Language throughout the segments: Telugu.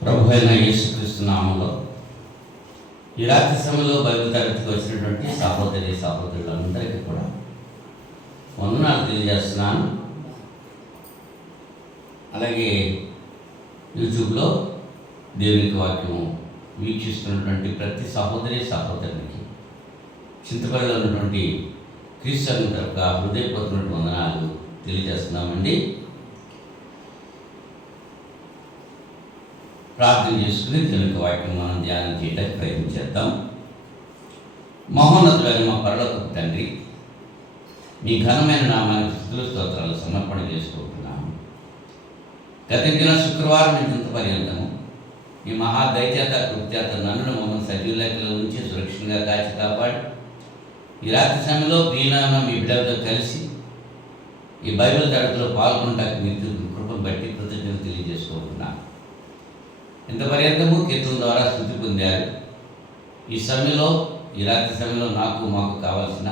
ప్రభు అయిన యేసుక్రీస్తు నామములో ఈ రాత్రి సమయంలో బైబిల్ తరగతికి వచ్చినటువంటి సహోదరి సహోదరులందరికీ కూడా వందనాలు తెలియజేస్తున్నాను. అలాగే యూట్యూబ్లో దేవునికి వాక్యము వీక్షిస్తున్నటువంటి ప్రతి సహోదరి సహోదరునికి చింతపల్లిలో ఉన్నటువంటి క్రీస్తు తరపుగా హృదయపూర్వకమైన వందనాలు తెలియజేస్తున్నామండి. ప్రార్థన చేసుకుని దేవునికి వాక్యం మనం ధ్యానం చేయడానికి ప్రయత్నం చేద్దాం. మహోన్నతుడైన మా పరలోకపు తండ్రి, మీ ఘనమైన నామానికి స్తుతులు స్తోత్రాలు సమర్పణ చేసుకుంటున్నాము. గత దిన శుక్రవారం నుంచి ఇంత పర్యంతము మీ మహా దయచేత కృపచేత నన్ను మమ్మల్ని సజీవ లెక్కల నుంచి సురక్షితంగా కాచి కాపాడి ఈ రాత్రి సమయంలో ప్రియులైన మీ బిడ్డలతో కలిసి ఈ బైబిల్ తరగతిలో పాల్గొనడానికి మీరు కృపను బట్టి కృతజ్ఞతలు తెలియజేసుకుంటున్నాను. ఇంత పర్యంతము కీర్తన ద్వారా స్థుతి పొందారు. ఈ సమయంలో ఈ రాత్రి సమయంలో మాకు కావలసిన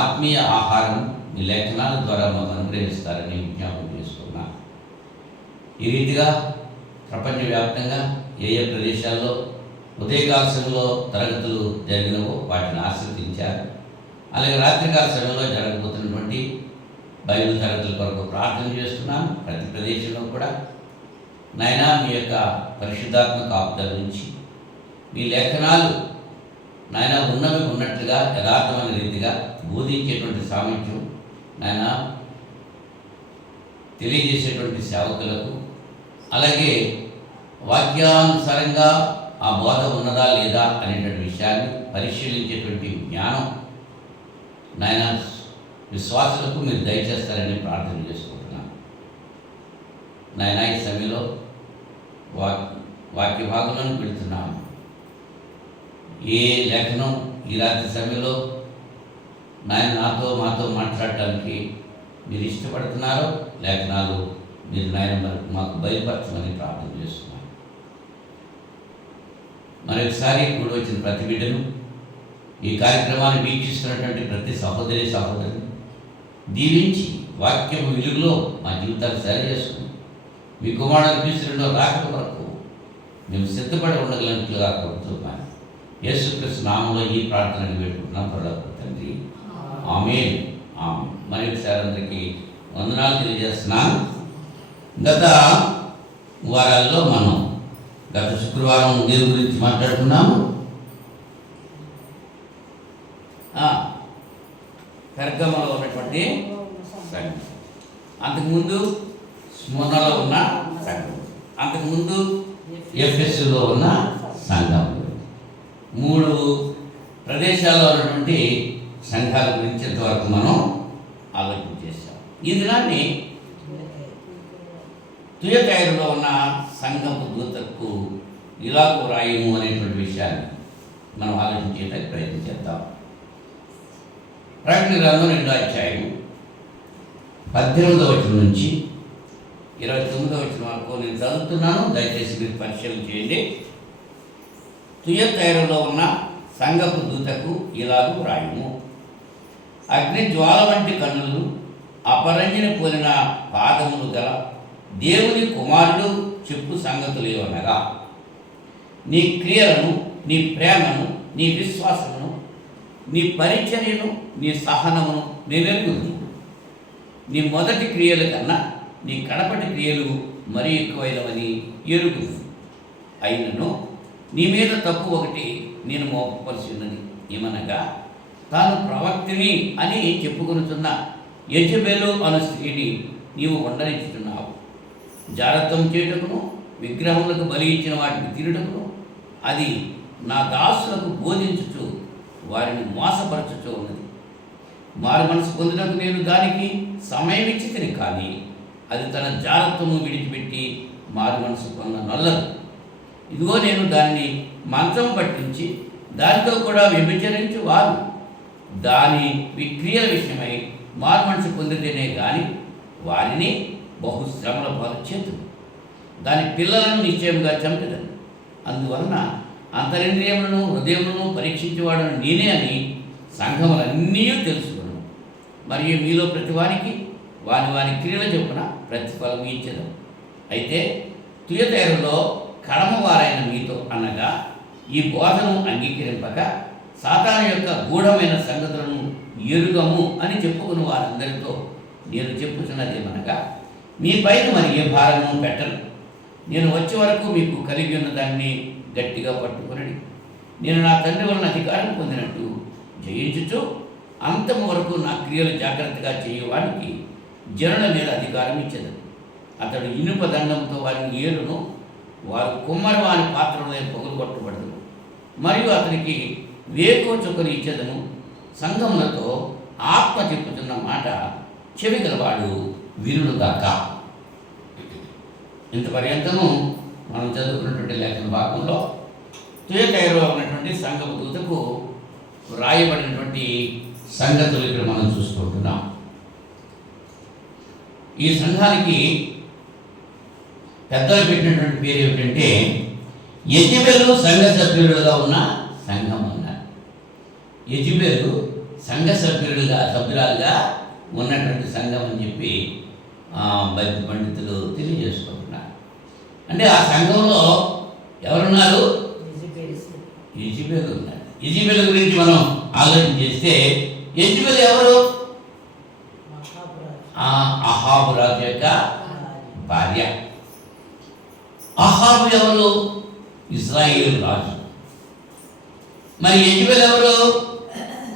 ఆత్మీయ ఆహారం మీ లేఖనాల ద్వారా మాకు అనుగ్రహిస్తారని విజ్ఞాపనం చేసుకున్నాను. ఈ రీతిగా ప్రపంచవ్యాప్తంగా ఏ ప్రదేశాల్లో ఉదయకాల సమయంలో తరగతులు జరిగినవో వాటిని ఆశీర్వదించారు. అలాగే రాత్రికాల సమయంలో జరగబోతున్నటువంటి బైబిల్ తరగతుల కొరకు ప్రార్థన చేస్తున్నాను. ప్రతి ప్రదేశంలో కూడా నాయన మీ యొక్క పరిశుద్ధాత్మ కాపుదల నుంచి మీ లేఖనాలు నాయన ఉన్నవి ఉన్నట్లుగా యథార్థమైన రీతిగా బోధించేటువంటి సామర్థ్యం నాయన తెలియజేసేటువంటి సేవకులకు, అలాగే వాక్యానుసారంగా ఆ బోధ ఉన్నదా లేదా అనేటువంటి విషయాన్ని పరిశీలించేటువంటి జ్ఞానం నాయన విశ్వాసులకు మీరు దయచేస్తారని ప్రార్థన చేసుకుంటున్నాను. నాయన ఈ సమయంలో వాక్య భాగంలోకి వెళుతున్నాము. ఏ లేఖనం ఈ రాత్రి సమయంలో నాయన మాతో మాట్లాడటానికి మీరు ఇష్టపడుతున్నారో లేఖనాలు మీరు నాయన మాకు బయలుపరచమని ప్రార్థన చేస్తున్నాను. మరొకసారి కూడి వచ్చిన ప్రతి బిడ్డను, ఈ కార్యక్రమాన్ని వీక్షిస్తున్నటువంటి ప్రతి సహోదరి సహోదరుని దీవించి వాక్యం వెలుగులో మా జీవితాలు సరి చేసుకుని మీ కుమారుడు క్రీస్తులో రాకడ వరకు మేము సిద్ధపడి ఉండగలిగినట్లుగా కోరుతున్నాను. యేసుక్రీస్తు నామములో ఈ ప్రార్థనను పెట్టుకుంటున్నాం పరలోకపు తండ్రి, ఆమేన్. మరొకసారి అందరికీ వందనాలు తెలియజేస్తున్నాను. గత వారాల్లో మనం గత శుక్రవారం దేవుని గురించి మాట్లాడుకున్నాము. పెర్గమలో ఉన్నటువంటి సంఘం, అంతకుముందు స్ముర్నలో ఉన్న సంఘం, అంతకుముందు ఎఫెసులో ఉన్న సంఘం, 3 ప్రదేశాల్లో ఉన్నటువంటి సంఘాల గురించి ఇంతవరకు మనం ఆలోచన చేశాం. ఈ దినాన్ని తుయతైరులో ఉన్న సంఘపు దూతకు ఇలాగూ రాయము అనేటువంటి విషయాన్ని మనం ఆలోచన చేయడానికి ప్రయత్నం చేద్దాం. ప్రకటన గ్రంథం 2వ అధ్యాయం 18వ వచనం నుంచి 29వ వచనం వరకు నేను చదువుతున్నాను. దయచేసి మీరు పరిశీలన చేయండి. తుయతైరులో ఉన్న సంఘపు దూతకు ఇలాగూ రాయము. అగ్ని జ్వాల వంటి కన్నులు, అపరంజిన పోలిన పాదములు గల దేవుని కుమారుడు చెప్పు సంగతులు ఏమనగా, నీ క్రియలను, నీ ప్రేమను, నీ విశ్వాసమును, నీ పరిచర్యను, నీ సహనమును నేనెరుగుదును. నీ మొదటి క్రియల కన్నా నీ కడపటి క్రియలు మరీ ఎక్కువైనవని ఎరుగుదు. అయినను నీ మీద తప్పు ఒకటి నేను మోపవలసి ఉన్నది. ఏమనగా, తాను ప్రవక్తిని అని చెప్పుకొనుతున్న యెజబెలు అను స్త్రీని నీవు ఉండనిచ్చుతున్నావు. జారత్వం చేయుటకును, విగ్రహములకు బలి ఇచ్చిన వాటిని తినుటకును అది నా దాసులకు బోధించుచు వారిని మోసపరచుచూ ఉన్నది. మారు మనసు పొందుటకు నేను దానికి సమయం ఇచ్చి తిని, కానీ అది తన జారత్వము విడిచిపెట్టి మారు మనసు పొంద నల్లదు. ఇదిగో నేను దాన్ని మంచం పట్టించి దానితో కూడా వ్యభిచరించి వారు దాని విక్రియల విషయమై మారు మనసు పొందితేనే కానీ వారిని బహుశ్రమల పాలు చేతులు, దాని పిల్లలను నిశ్చయంగా చంపెదను. అందువలన అంతరింద్రియములను హృదయములను పరీక్షించేవాడను నేనే అని సంఘములన్నీ తెలుసుకును. మరియు మీలో ప్రతివానికి వాని క్రియల చొప్పున ప్రతిఫలం ఇచ్చేదను. అయితే తుయతైరులో కడమవారైన మీతో అనగా ఈ బోధను అంగీకరింపక సాతాను యొక్క గూఢమైన సంగతులను ఎరుగము అని చెప్పుకుని వారందరితో నేను చెప్పుచున్నదేమనగా, మీ పైన మరి ఏ భారము పెట్టను. నేను వచ్చే వరకు మీకు కలిగి ఉన్న దాన్ని గట్టిగా పట్టుకునడి. నేను నా తండ్రి వలన అధికారం పొందినట్టు జయించుచు అంతం వరకు నా క్రియలు జాగ్రత్తగా చేయవానికి జనుల మీద అధికారం ఇచ్చేది. అతడు ఇనుప దండంతో వారిని ఏలును, వారు కుమ్మరి వారి పాత్రలో పొగలగొట్టబడదు. మరియు అతనికి వేకో చొక్కని ఇచ్చేదను. సంఘములతో ఆత్మ చెప్పుతున్న మాట చెవి గలవాడు వినుడు గాక. ఇంత పర్యంతము మనం చదువుకున్నటువంటి లేఖన భాగంలో తుయతైరలో ఉన్నటువంటి సంఘపు దూతకు వ్రాయబడినటువంటి సంగతులు ఇక్కడ మనం చూసుకుంటున్నాం. ఈ సంఘానికి పెద్దలు పెట్టినటువంటి పేరు ఏమిటంటే యెజబెలు సంఘ సభ్యులుగా ఉన్న సంఘం అన్నారు. యెజబెలు సంఘ సభ్యురాలుగా ఉన్నటువంటి సంఘం అని చెప్పి బైబిల్ పండితులు తెలియజేసుకుంటున్నారు. అంటే ఆ సంఘంలో ఎవరున్నారు? యెజబెలు ఉన్నారు. యెజబెలు గురించి మనం ఆలోచన చేస్తే యెజబెలు ఎవరు? అహాబు రాజు యొక్క భార్య. అహాబు ఎవరు? ఇజ్రాయేల్ రాజు. మరి యెజబెలు ఎవరు?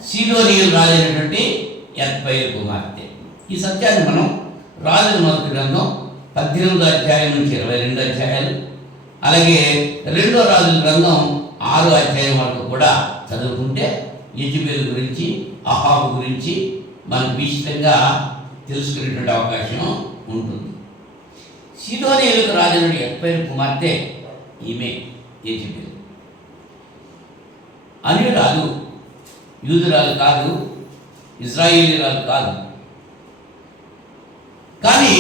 సీదోనీయుల రాజు అయినటువంటి యెత్బయలు కుమార్తె. ఈ సత్యాన్ని మనం రాజుల మొదటి గ్రంథం 18వ అధ్యాయం నుంచి 22 అధ్యాయాలు, అలాగే 2వ రాజుల గ్రంథం 6వ అధ్యాయం వరకు కూడా చదువుకుంటే యెజబెలు గురించి, అహాబు గురించి మనకు విశిష్టంగా తెలుసుకునేటువంటి అవకాశం ఉంటుంది. సీదోనీయులకు రాజైన యెత్బయలు కుమార్తె ఈమె యెజబెలు. అన్యురాలు, యూదురాలు కాదు, ఇజ్రాయేలీరాలు కాదు. కానీ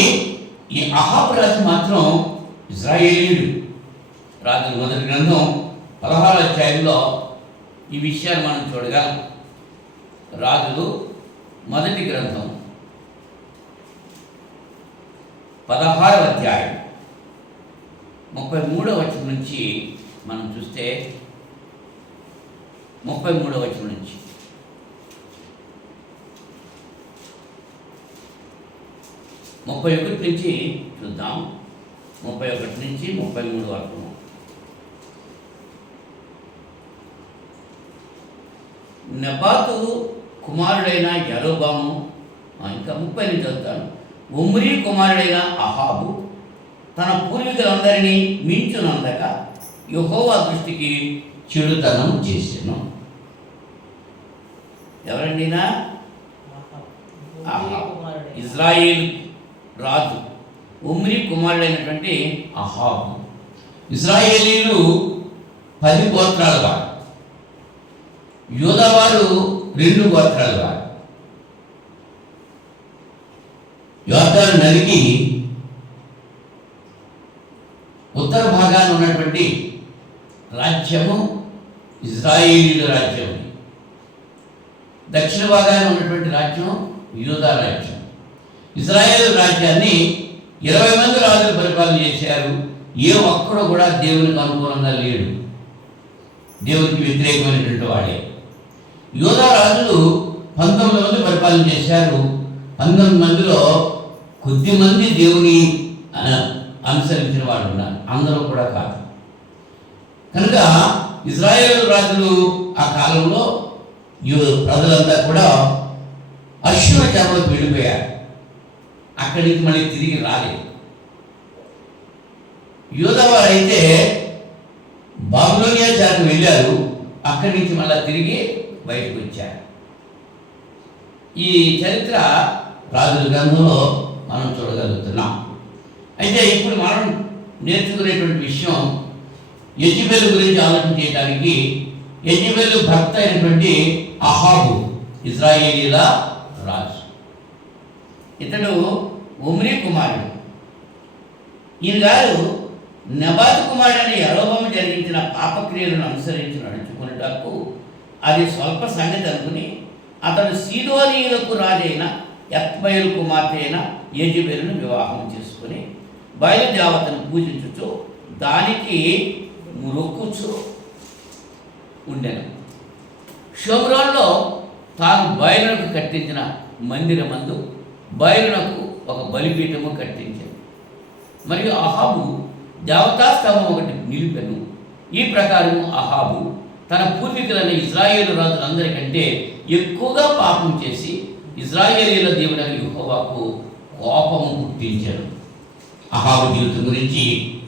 ఈ అహాబు రాజు మాత్రం ఇజ్రాయేలీయుడు. రాజుల మొదటి గ్రంథం 16వ అధ్యాయంలో ఈ విషయాన్ని మనం చూడగలం. రాజులు మొదటి గ్రంథం 16వ అధ్యాయం 33వ వచనం నుంచి మనం చూస్తే 33వ వచనం నుంచి 31 నుంచి చూద్దాం. 31 నుంచి 33 వరకు. నెబాతు కుమారుడైన యరొబాము, ఇంకా 30 నుంచి చదువుతాను. ఒమ్రీ కుమారుడైన అహాబు తన పూర్వీకులందరినీ మించునందక యెహోవా దృష్టికి చెడుతనం చేసెను. ఎవరండినా? ఇజ్రాయేల్ రాజు ఒమ్రీ కుమారుడైనటువంటి అహాబు. ఇజ్రాయేలీలు 10 గోత్రాల వారు, యూదా వారు 2 గోత్రాల వారు. యోర్దాను నదికి ఉత్తర భాగాన ఉన్నటువంటి రాజ్యము ఇజ్రాయేలీల రాజ్యం, దక్షిణ భాగాన ఉన్నటువంటి రాజ్యం యూదా రాజ్యం. ఇజ్రాయేల్ రాజ్యాన్ని 20 మంది రాజులు పరిపాలన చేశారు. ఏ ఒక్కడు కూడా దేవునికి అనుకూలంగా లేడు, దేవునికి వ్యతిరేకమైనటువంటి వాడే. యూదా రాజులు 19 మంది పరిపాలన చేశారు. 19 మందిలో కొద్దిమంది దేవుని అనుసరించిన వాళ్ళు ఉన్నారు, అందరూ కూడా కాదు. కనుక ఇజ్రాయేల్ రాజులు ఆ కాలంలో ప్రజలంతా కూడా అశ్షూరు చెరలోకి వెళ్ళిపోయారు. అక్కడి నుంచి మళ్ళీ తిరిగి రాలేదు. యూదా వారైతే బాబిలోనియా చెరకు వెళ్ళారు, అక్కడి నుంచి మళ్ళీ తిరిగి బయటకు వచ్చారు. ఈ చరిత్ర రాజుల గ్రంథంలో మనం చూడగలుగుతున్నాం. అయితే ఇప్పుడు మనం నేర్చుకునేటువంటి విషయం, యెజబెలు గురించి ఆలోచన చేయడానికి యెజబెలు భర్త అయినటువంటి అహాబు ఇజ్రాయేలీల రాజు. ఇతడు ఒమ్రీ కుమారుడు. ఈయన గారు నెబాతు కుమారుడైన యరొబాము జరిగించిన పాపక్రియలను అనుసరించి నడుచుకునేటకు అది స్వల్ప సంగతి అనుకుని అతడు సీదోనీయులకు రాజైన యెత్బయలు కుమార్తె అయిన యెజబెలును వివాహం చేసుకుని బయలుదేవతను పూజించుచు దానికి మొక్కుచు ఉండెను. షోమ్రోన్లో తాను బయలునకు కట్టించిన మందిరమందు బయలునకు ఒక బలిపీఠము కట్టించాడు. మరియు అహాబు దేవతాస్తంభం ఒకటి నిలిపెను. ఈ ప్రకారం అహాబు తన పూర్వీకులైన ఇశ్రాయేలు రాజులందరికంటే ఎక్కువగా పాపం చేసి ఇశ్రాయేలీల దేవుడైన యెహోవాకు కోపము పుట్టించాడు. అహాబు జీవితం గురించి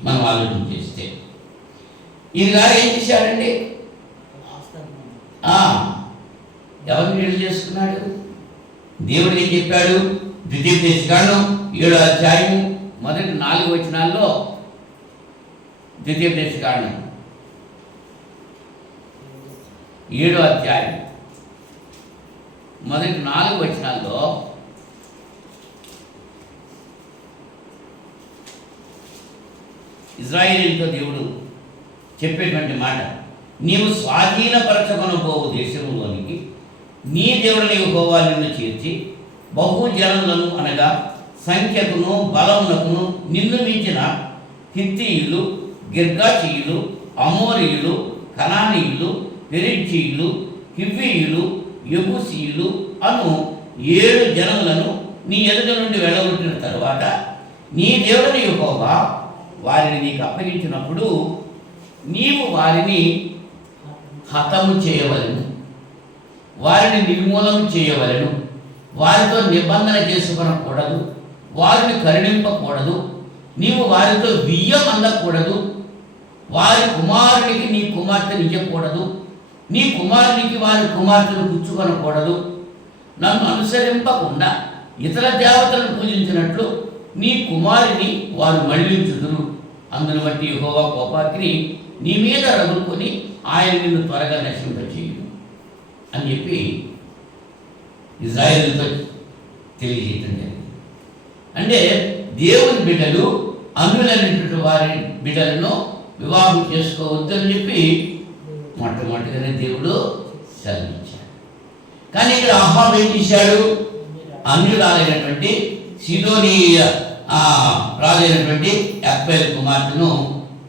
మనం ఆలోచన చేస్తే ఈయన గారు ఏం చేశాడండి? ఎవరిని వీళ్ళు చేసుకున్నాడు? దేవుడు ఏం చెప్పాడు? ద్వితీయోపదేశకాండం 7వ అధ్యాయము మొదటి 4 వచనాల్లో, ద్వితీయోపదేశకాండం 7వ అధ్యాయం మొదటి 4 వచనాల్లో ఇశ్రాయేలీయులతో దేవుడు చెప్పేటువంటి మాట, నీవు స్వాధీనపరచకొనబోవు దేశంలోనికి నీ దేవుడిని యెహోవా నిన్ను చేర్చి బహుజనులను అనగా సంఖ్యకును బలమునకును నిన్ను మించిన హిత్తీయులు, గిర్గాషీయులు, అమోరీయులు, కనానీయులు, పెరిజ్జీయులు, హివ్వీయులు, యెబూసీయులు అను 7 జనములను నీ ఎదుట నుండి వెళ్ళగొట్టిన తరువాత నీ దేవుడిని యెహోవా వారిని నీకు అప్పగించినప్పుడు నీవు వారిని హతము చేయవలెను, వారిని నిర్మూలన చేయవలెను, వారితో నిబంధన చేసుకొనకూడదు, వారిని కరుణింపకూడదు, నీవు వారితో బియ్యం అందకూడదు, వారి కుమారునికి నీ కుమార్తెను ఇవ్వకూడదు, నీ కుమారునికి వారి కుమార్తెను పుచ్చుకొనకూడదు, నన్ను అనుసరింపకుండా ఇతర దేవతలను పూజించినట్లు నీ కుమారుని వారు మళ్ళించుదురు. అందును బట్టి యెహోవా కోపాగ్ని నీ మీద రగులుకొని ఆయన నిన్ను త్వరగా నశింపచేయును అని చెప్పి ఇశ్రాయేలుతో తెలియజేయటం జరిగింది. అంటే దేవుని బిడ్డలు అన్యులైనటువంటి వారి బిడ్డలను వివాహం చేసుకోవద్దని చెప్పి మొట్టమొదటిగానే దేవుడు సెలవిచ్చాడు. కానీ ఇక్కడ అహాబు ఏం చేశాడు? అన్యురాలైనటువంటి సీదోనీయ రాజైనటువంటి యెఫ్తేలు కుమార్తెను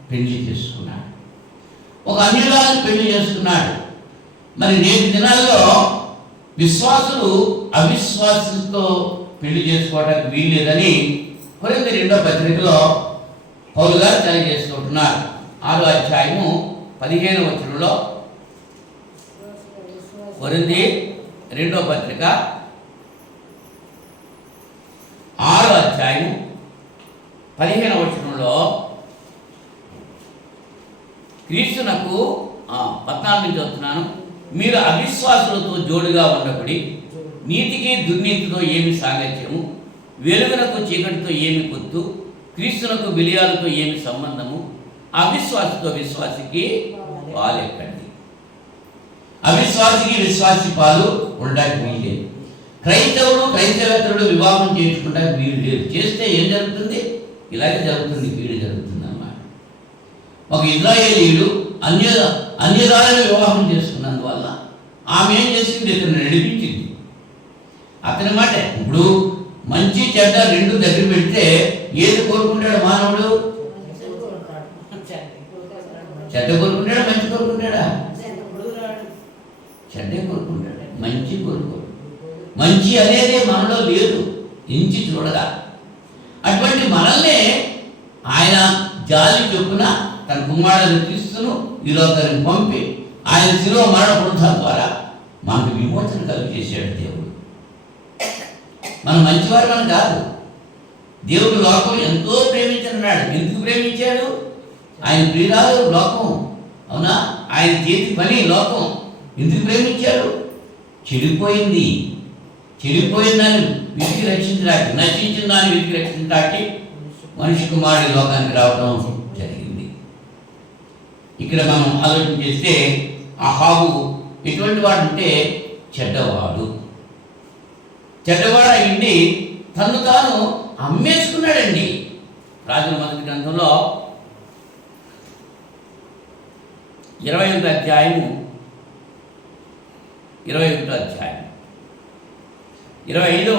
పెళ్లి చేసుకున్నాడు. ఒక అన్యురాలను పెళ్లి చేసుకున్నాడు. మరి నేటి దినాల్లో విశ్వాసులు అవిశ్వాసులతో పెళ్లి చేసుకోవడానికి వీల్లేదని కొరింథీ 2వ పత్రికలో పౌలు గారు తెలియజేసుకుంటున్నారు. 6వ అధ్యాయము 15వ వచనంలో, కొరింథీ 2వ పత్రిక 6వ అధ్యాయం 15వ వచనంలో క్రీస్తునకు 14 నుంచి వస్తున్నాను, మీరు అవిశ్వాసులతో జోడుగా ఉండబడి నీతికి దుర్నీతితో ఏమి సాంగత్యము, వెలుగునకు చీకటితో ఏమి పొత్తు, క్రీస్తునకు బిలియాలతో ఏమి సంబంధము, అవిశ్వాసితో విశ్వాసికి పాలు ఎక్కండి. అవిశ్వాసికి విశ్వాసి పాలు ఉండడానికి వీల్లేదు. క్రైస్తవుడు క్రైస్తవేతరుడు వివాహం చేసుకుంటానికి వీలు లేదు. చేస్తే ఏం జరుగుతుంది? ఇలాగే జరుగుతుంది, వీడు జరుగుతుంది అన్నమాట. ఒక ఇశ్రాయేలీయుడు అన్యదాలను వివాహం చేసుకున్నందువల్ల ఆమె ఏం చేసింది? ఇతను నడిపించింది. అతని మాట ఇప్పుడు మంచి చెడ్డ 2 దగ్గర పెడితే ఏది కోరుకుంటాడు మానవుడు? చెడ్డ కోరుకుంటాడా, మంచి కోరుకుంటాడా? చెడ్డే కోరుకుంటాడు, మంచి కోరుకోడు. మంచి అనేది మనలో లేదు, ఎంచి చూడగా. అటువంటి మనల్నే ఆయన జాలి చొప్పున తన కుమారుడు క్రీస్తును ఈ లోకానికి పంపి ఆయన శిలువ మరణ పునరుత్థానం ద్వారా మనకు విమోచన కలుగజేశాడు దేవుడు. మనం మంచివారు మనం కాదు. దేవుడు లోకం ఎంతో ప్రేమించనున్నాడు. ఎందుకు ప్రేమించాడు? ఆయన ప్రియురాలు లోకం, అవునా? ఆయన చేతి పని లోకం. ఎందుకు ప్రేమించాడు? చెడిపోయింది, చెడిపోయిన దాన్ని వెతికి రక్షించడానికి, నశించిన దాన్ని వెతికి రక్షించడానికి మనిషి కుమారుడి లోకానికి రావడం జరిగింది. ఇక్కడ మనం ఆలోచన చేస్తే అహాబు ఎటువంటి వాడు అంటే చెడ్డవాడు. చెడ్డవాడు అయ్యింది తను తాను అమ్మేసుకున్నాడండి. రాజుల మొదటి గ్రంథంలో 21వ అధ్యాయం 25వ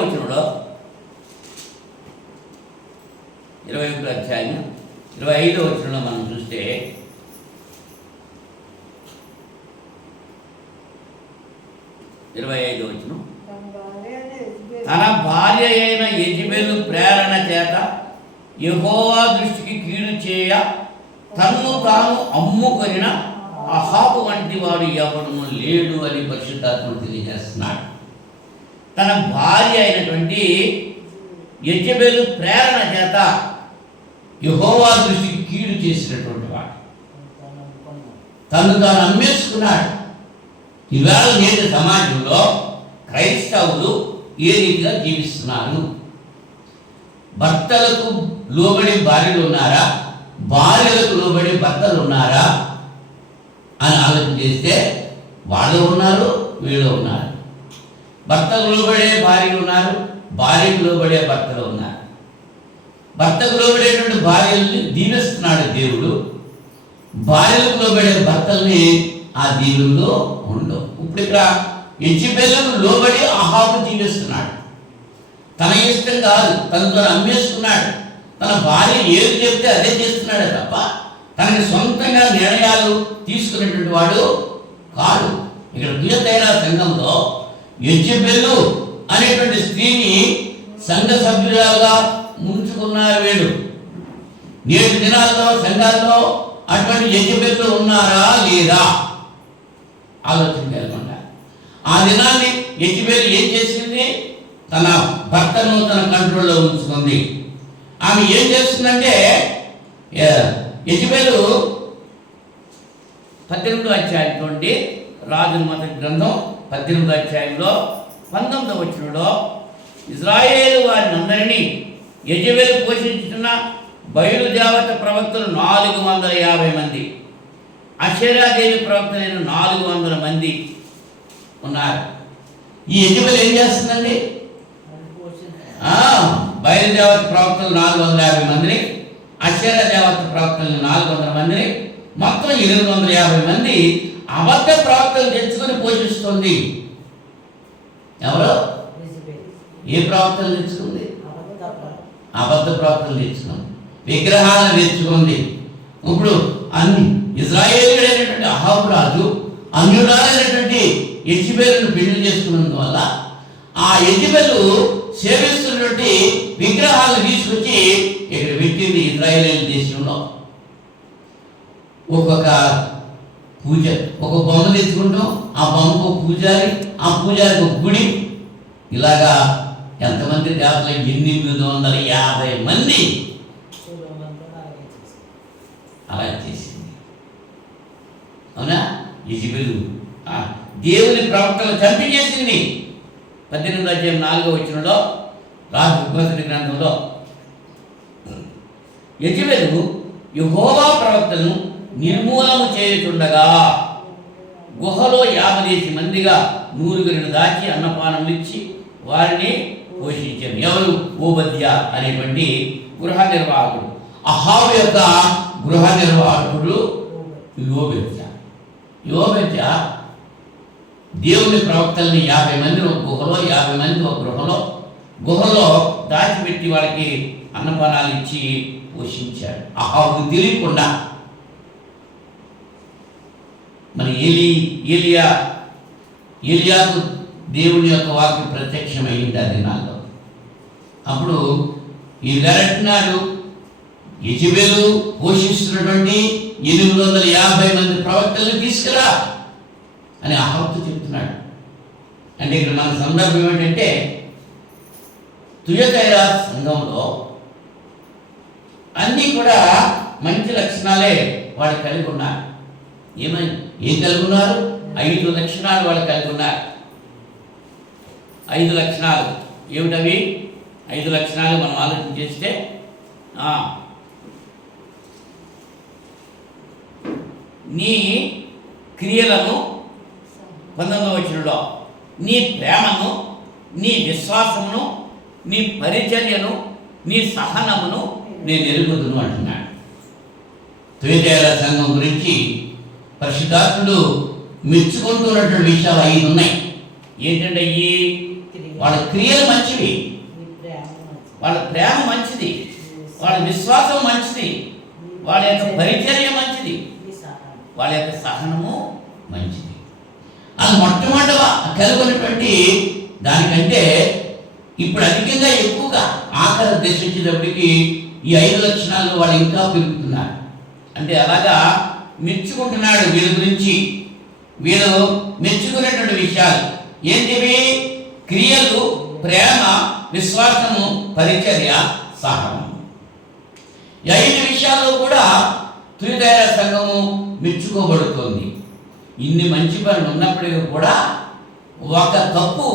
వచనంలో 21వ అధ్యాయం 25వ వచనంలో మనం చూస్తే, తన భార్య అయిన యెజెబెలు ప్రేరణ చేత యెహోవా దృష్టికి కీడు చేయ తన్ను తాను అమ్ముకొనిన అహాబు వంటి వాడు ఎవడును లేడు అని పరిశుద్ధాత్ముడు తెలియజేస్తున్నాడు. తన భార్య అయినటువంటి యెజెబెలు ప్రేరణ చేత యెహోవా దృష్టికి కీడు చేసినటువంటి వాడు, తను తాను అమ్మేసుకున్నాడు. ఇవాళ నేటి సమాజంలో క్రైస్తవులు ఏ రీతిగా జీవిస్తున్నారు? భర్తలకు లోబడి భార్యలు ఉన్నారా, భార్యలకు లోబడి భర్తలు ఉన్నారా అని ఆలోచన చేస్తే వాళ్ళు ఉన్నారు, వీళ్ళు ఉన్నారు. భర్తకు లోబడే భార్యలు ఉన్నారు, భార్యకు లోబడే భర్తలు ఉన్నారు. భర్తకు లోబడేటువంటి భార్యల్ని దీవిస్తున్నాడు దేవుడు, భార్యలకు లోబడే భర్తల్ని ఆ దీవుల్లో ఉండవు. ఇప్పుడు ఇక్కడ యెజెబెలుకు లోబడి అహాబు జీవిస్తున్నాడు. తన ఇష్టం కాదు, తనతో అమ్మేసుకున్నాడు. తన భార్య ఏది చెప్తే అదే చేస్తున్నాడే తప్ప తనకి సొంతంగా నిర్ణయాలు తీసుకునేటువంటి వాడు కాదు. ఇక్కడ తుయతైరా సంఘంలో యెజెబెలు అనేటువంటి స్త్రీని సంఘ సభ్యురాలుగా ముంచుకున్నారు వీళ్ళు. నేటి దినాల్లో సంఘాల్లో అటువంటి యెజెబెలు ఉన్నారా లేదా ఆలోచన కలగకుండా. ఆ దినాన్ని యెజెబెలు ఏం చేసింది? తన భర్తను తన కంట్రోల్లో ఉంచుకుంది. ఆమె ఏం చేస్తుందంటే, యెజెబెలు 18వ అధ్యాయం చూడండి, రాజుల మొదటి గ్రంథం 18వ అధ్యాయంలో 19వ వచనంలో, ఇశ్రాయేలు వారిని అందరినీ యెజెబెలు పోషించుతున్న బయలుదేవత ప్రవక్తలు 450 మంది, అషేరాదేవి ప్రవక్తలైన 400 మంది ఉన్నారు. ఈ యెజెబెలు ఏం చేస్తుందండి? బయలుదేవత ప్రవక్తలు 450 మందిని, అషేరా దేవత ప్రవక్తలు 400 మందిని, మొత్తం 850 మంది అబద్ధ ప్రవక్తలు తెచ్చుకొని పోషిస్తుంది. ఎవరు? ఏ ప్రవక్తలు తెచ్చుకుంది? అబద్ధ ప్రవక్తలు తెచ్చుకుంది, విగ్రహాలను తెచ్చుకుంది. ఇప్పుడు అన్ని ఇశ్రాయేలీయుడైనటువంటి అహాబు రాజు అన్యురాలైనటువంటి యెజెబెలును పెళ్లి చేసుకున్నందువల్ల ఆ యెజెబెలు సేవిస్తున్నటువంటి విగ్రహాలను తీసుకొచ్చి ఇక్కడ పెట్టింది. ఇశ్రాయేలీయుల దేశంలో ఒక్కొక్క పూజ, ఒక బొమ్మ తెచ్చుకుంటాం, ఆ బొమ్మకు పూజారి, ఆ పూజారికి ఒక గుడి, ఇలాగా ఎంతమంది దేవతలు? 850 మంది అలా చేసింది. అవునా? యెజెబెలు దేవుని ప్రవక్తలు చంపించేసింది. 18వ అధ్యాయం 4వ వచనంలో రాజు మొదటి గ్రంథంలో, యెజెబెలు యెహోవా ప్రవక్తలను నిర్మూలన చేయుచుండగా గుహలో 50 మందిగా 100 దాచి అన్నపానములు ఇచ్చి వారిని పోషించారు. ఎవరు? ఓబద్యా అనేటువంటి గృహ నిర్వాహకుడు. అహాబు యొక్క గృహ నిర్వాహకుడు యోబెద్యా. యోబెద్యా దేవుని ప్రవక్తల్ని 50 మంది ఒక గుహలో, 50 మంది ఒక గుహలో దాచిపెట్టి వాళ్ళకి అన్నపానాలు ఇచ్చి పోషించాడు. అహాబు తెలియకుండా. మరి ఏలియాకు దేవుని యొక్క వాక్యం ప్రత్యక్షమైంది ఆ దినాల్లో. అప్పుడు ఈ వెరట్నాడు యెజెబెలు పోషిస్తున్నటువంటి 850 మంది ప్రవక్తలను తీసుకురా అని అహాబుతో చెప్తున్నాడు. అంటే ఇక్కడ మన సందర్భం ఏమిటంటే, తుయతైరా సంఘంలో అన్నీ కూడా మంచి లక్షణాలే వాళ్ళు కలిగి ఉన్నారు. ఏం కలిగి ఉన్నారు? 5 లక్షణాలు వాళ్ళు కలిగి ఉన్నారు. 5 లక్షణాలు ఏమిటవి? 5 లక్షణాలు మనం ఆలోచన చేస్తే, నీ క్రియలను 19వ వచనంలో, నీ ప్రేమను, నీ విశ్వాసమును, నీ పరిచర్యను, నీ సహనమును నేను ఎరుగుదును అంటున్నాడు. తుయతైరా సంఘం గురించి పరిశుద్ధాత్ముడు మెచ్చుకుంటున్నటువంటి విషయాలు 5 ఉన్నాయి. ఏంటంటే, వాళ్ళ క్రియలు మంచివి, వాళ్ళ ప్రేమ మంచిది, వాళ్ళ విశ్వాసం మంచిది, వాళ్ళ యొక్క పరిచర్య మంచిది, వాళ్ళ యొక్క సహనము మంచిది. అది మొట్టమొదట కలుగునటువంటి దానికంటే ఇప్పుడు అధికంగా ఎక్కువగా ఆఖరి దశ వచ్చేటప్పటికి ఈ 5 లక్షణాలు వాళ్ళు ఇంకా పెరుగుతున్నారు. అంటే అలాగా మెచ్చుకుంటున్నాడు వీళ్ళ గురించి. వీళ్ళు మెచ్చుకునేటువంటి విషయాలు ఏంటివి? క్రియలు, ప్రేమ, విశ్వాసము, పరిచర్య, సహనం. ఈ 5 విషయాల్లో కూడా తుయతైర సంఘము మెచ్చుకోబడుతోంది. ఇన్ని మంచి పనులు ఉన్నప్పటికీ కూడా ఒక తప్పు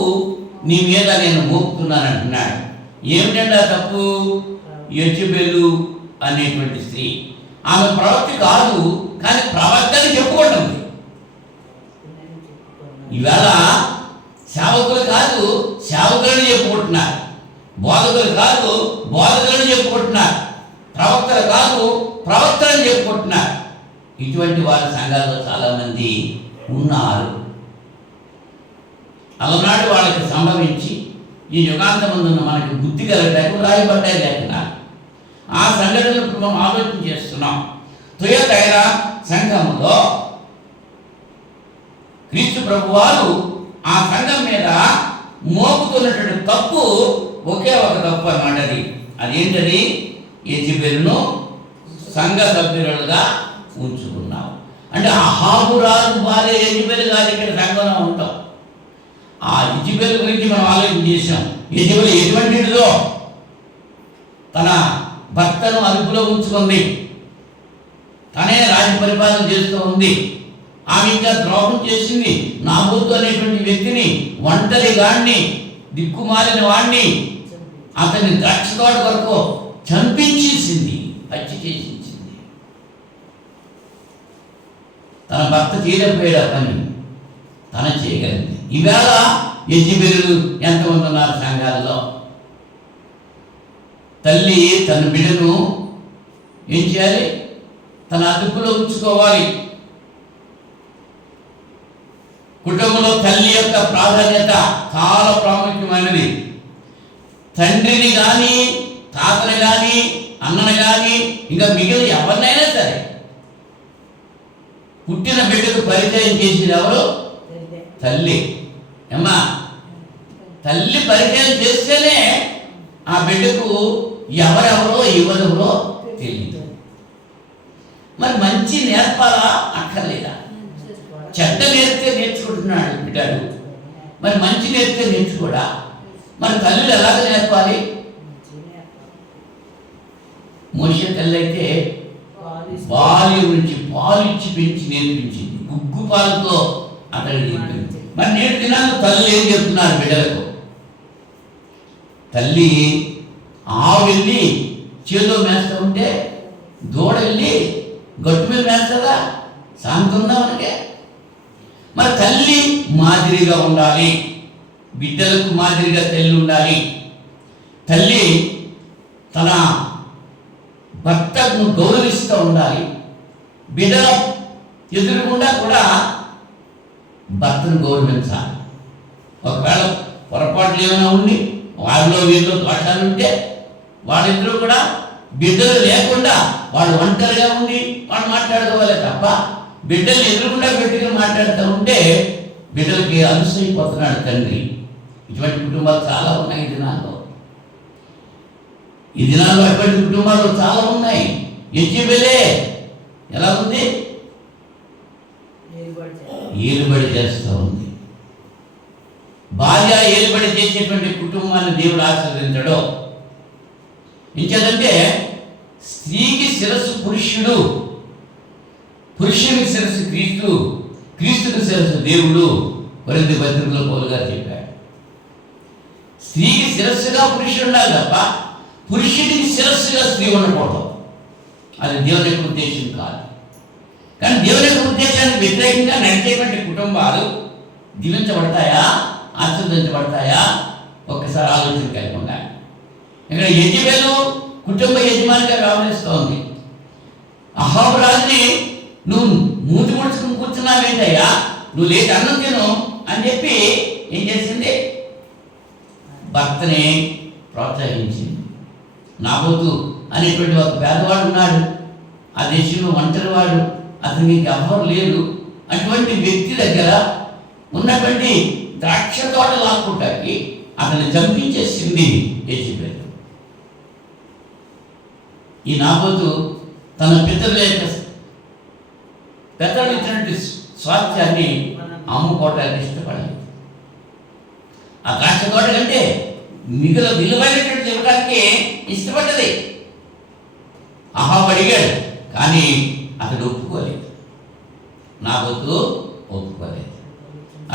నీ మీద నేను మోపుతున్నాను అంటున్నాడు. ఏమిటంటే ఆ తప్పు? యెజబెలు అనేటువంటి స్త్రీ. ఆమె ప్రవక్త కాదు, కానీ ప్రవక్తని చెప్పుకుంటుంది. ఈవేళ సేవకులు కాదు, సేవకులను చెప్పుకుంటున్నారు. బోధకులు కాదు, బోధకులను చెప్పుకుంటున్నారు. ప్రవక్తలు కాదు, ప్రవక్తలను చెప్పుకుంటున్నారు. ఇటువంటి వారి సంఘాల్లో చాలామంది ఉన్నారు. అలనాడు వాళ్ళకి సంభవించి ఈ యుగాంతమందున్న మనకి బుద్ధి కలగడానికి రాయబడ్డాయి లేకుండా ఆ సంఘటనలు ఇప్పుడు మనం ఆలోచన చేస్తున్నాం. తుయతైర సంఘములో క్రీస్తు ప్రభు వారు ఆ సంఘం మీద మోపుతున్నటువంటి తప్పు ఒకే ఒక తప్పు అన్నమాట. అదేంటది? యెజబెలును సంఘ సభ్యులుగా ఉంచుకున్నావు. అంటే అహాబు రాజు భార్య యెజబెలు కాదు ఇక్కడ సంఘంలో ఉంటాం. ఆ యెజబెలు గురించి మనం ఆలోచన చేసాం. యెజబెలు ఎటువంటిదో తన భర్తను అదుపులో ఉంచుకుంది, తనే రాజ్య పరిపాలన చేస్తూ ఉంది. ఆమె ఇంకా ద్రోహం చేసింది. నాబోతు అనేటువంటి వ్యక్తిని, ఒంటరి గాడిని, దిక్కుమాలిన వాడిని, అతన్ని ద్రాక్ష తోట వరకు చంపించేసింది, హత్య చేసింది. తన భర్త చేయలేకపోయాడు ఆ పని, తన చేయగలిగింది. ఈవేళ యెజబెలు ఎంతమంది ఉన్నారు సంఘాల్లో? తల్లి తన బిడ్డను ఏం చేయాలి? తన అదుపులో ఉంచుకోవాలి. కుటుంబంలో తల్లి యొక్క ప్రాధాన్యత చాలా ప్రాముఖ్యమైనది. తండ్రిని కానీ, తాతని కానీ, అన్నని కానీ, ఇంకా మిగిలిన ఎవరినైనా సరే పుట్టిన బిడ్డకు పరిచయం చేసేది ఎవరు? తల్లి. ఏమ్మా, తల్లి పరిచయం చేస్తేనే ఆ బిడ్డకు ఎవరెవరో ఎవరెవరో తెలియదు. మరి మంచి నేర్పాలా అక్కర్లేదా? చెడ్డ నేర్పితే నేర్చుకుంటున్నాడు బిడ్డడు, మరి మంచి నేర్పితే నేర్చుకోడా? మరి తల్లులు ఎలాగ నేర్పాలి? మోషే తల్లి అయితే బాల్యం నుంచి పాలు ఇచ్చి పెంచి నేర్పించింది, గుగ్గు పాలతో అతడికి చెప్పింది. మరి నేటి దినాల్లో తల్లి ఏం చెప్తున్నారు బిడ్డలకు? తల్లి ఆవు వెళ్ళి చేలో మేస్తూ ఉంటే దూడ వెళ్ళి గట్టు మీద మేస్తుందా? శాంతి ఉందా మనకే? మరి తల్లి మాదిరిగా ఉండాలి, బిడ్డలకు మాదిరిగా తల్లి ఉండాలి. తల్లి తన భర్తను గౌరవిస్తూ ఉండాలి. బిడ్డల ఎదురుగుండా కూడా భర్తను గౌరవించాలి. ఒకవేళ పొరపాట్లు ఏమైనా ఉండి వారిలో వీరిలో దోషాలు ఉంటే వాళ్ళిద్దరూ కూడా బిడ్డలు లేకుండా వాళ్ళు ఒంటరిగా ఉండి వాళ్ళు మాట్లాడుకోవాలి తప్ప బిడ్డలు ఎదురుకుండా పెట్టుకుని మాట్లాడుతూ ఉంటే బిడ్డలకి అలసైపోతున్నాడు తండ్రి. ఇటువంటి కుటుంబాలు చాలా ఉన్నాయి ఈ దినాల్లో అటువంటి కుటుంబాలు చాలా ఉన్నాయి. యెజబెలే ఎలా ఉంది? ఏలుబడి చేస్తూ ఉంది. భార్య ఏలుబడి చేసేటువంటి కుటుంబాన్ని దేవుడు ఆశీర్వదించడు. ఇంకేదంటే స్త్రీకి శిరస్సు పురుషుడు, పురుషునికి శిరస్సు క్రీస్తు, క్రీస్తుకి శిరస్సు దేవుడు. కొరింథీ పత్రికలో పౌలు గారు చెప్పాడు. స్త్రీకి శిరస్సుగా పురుషుడు ఉండాలి తప్ప పురుషుడికి శిరస్సుగా స్త్రీ ఉండకూడదు. అది దేవుని యొక్క ఉద్దేశం కాదు. కానీ దేవుని యొక్క ఉద్దేశానికి వ్యతిరేకంగా నడిచేటువంటి కుటుంబాలు దీవించబడతాయా, ఆశీర్వదించబడతాయా? ఒక్కసారి ఆలోచన కలిగి ఉండాలి. ఇక్కడ యెజబెలు కుటుంబ యజమానిగా వ్యవహరిస్తోంది. అహాబు రాజుని నువ్వు మూతి ముడుచుకుని కూర్చున్నావేంటయ్యా, నువ్వు లేచి అన్నం తిను అని చెప్పి ఏం చేసింది? భర్తని ప్రోత్సహించింది. నాబోతు అనేటువంటి ఒక పేదవాడు ఉన్నాడు, ఆ దేశంలో ఒంటరివాడు, అతనికి ఎవ్వరు లేరు. అటువంటి వ్యక్తి దగ్గర ఉన్నటువంటి ద్రాక్ష తోట లాక్కుంటాకి అతన్ని చంపించేసింది యెజెబెలు. ఈ నాబోతు తన పితరుల యొక్క పెద్దలు ఇచ్చినటువంటి స్వాస్థ్యాన్ని అమ్ముకోవటానికి ఇష్టపడలేదు. ఆ ద్రాక్ష తోట కంటే విలువైనటువంటి ఇవ్వడానికి ఇష్టపడ్డది. అహాబు అడిగాడు, కానీ అతడు ఒప్పుకోలేదు. నాబోతు ఒప్పుకోలేదు.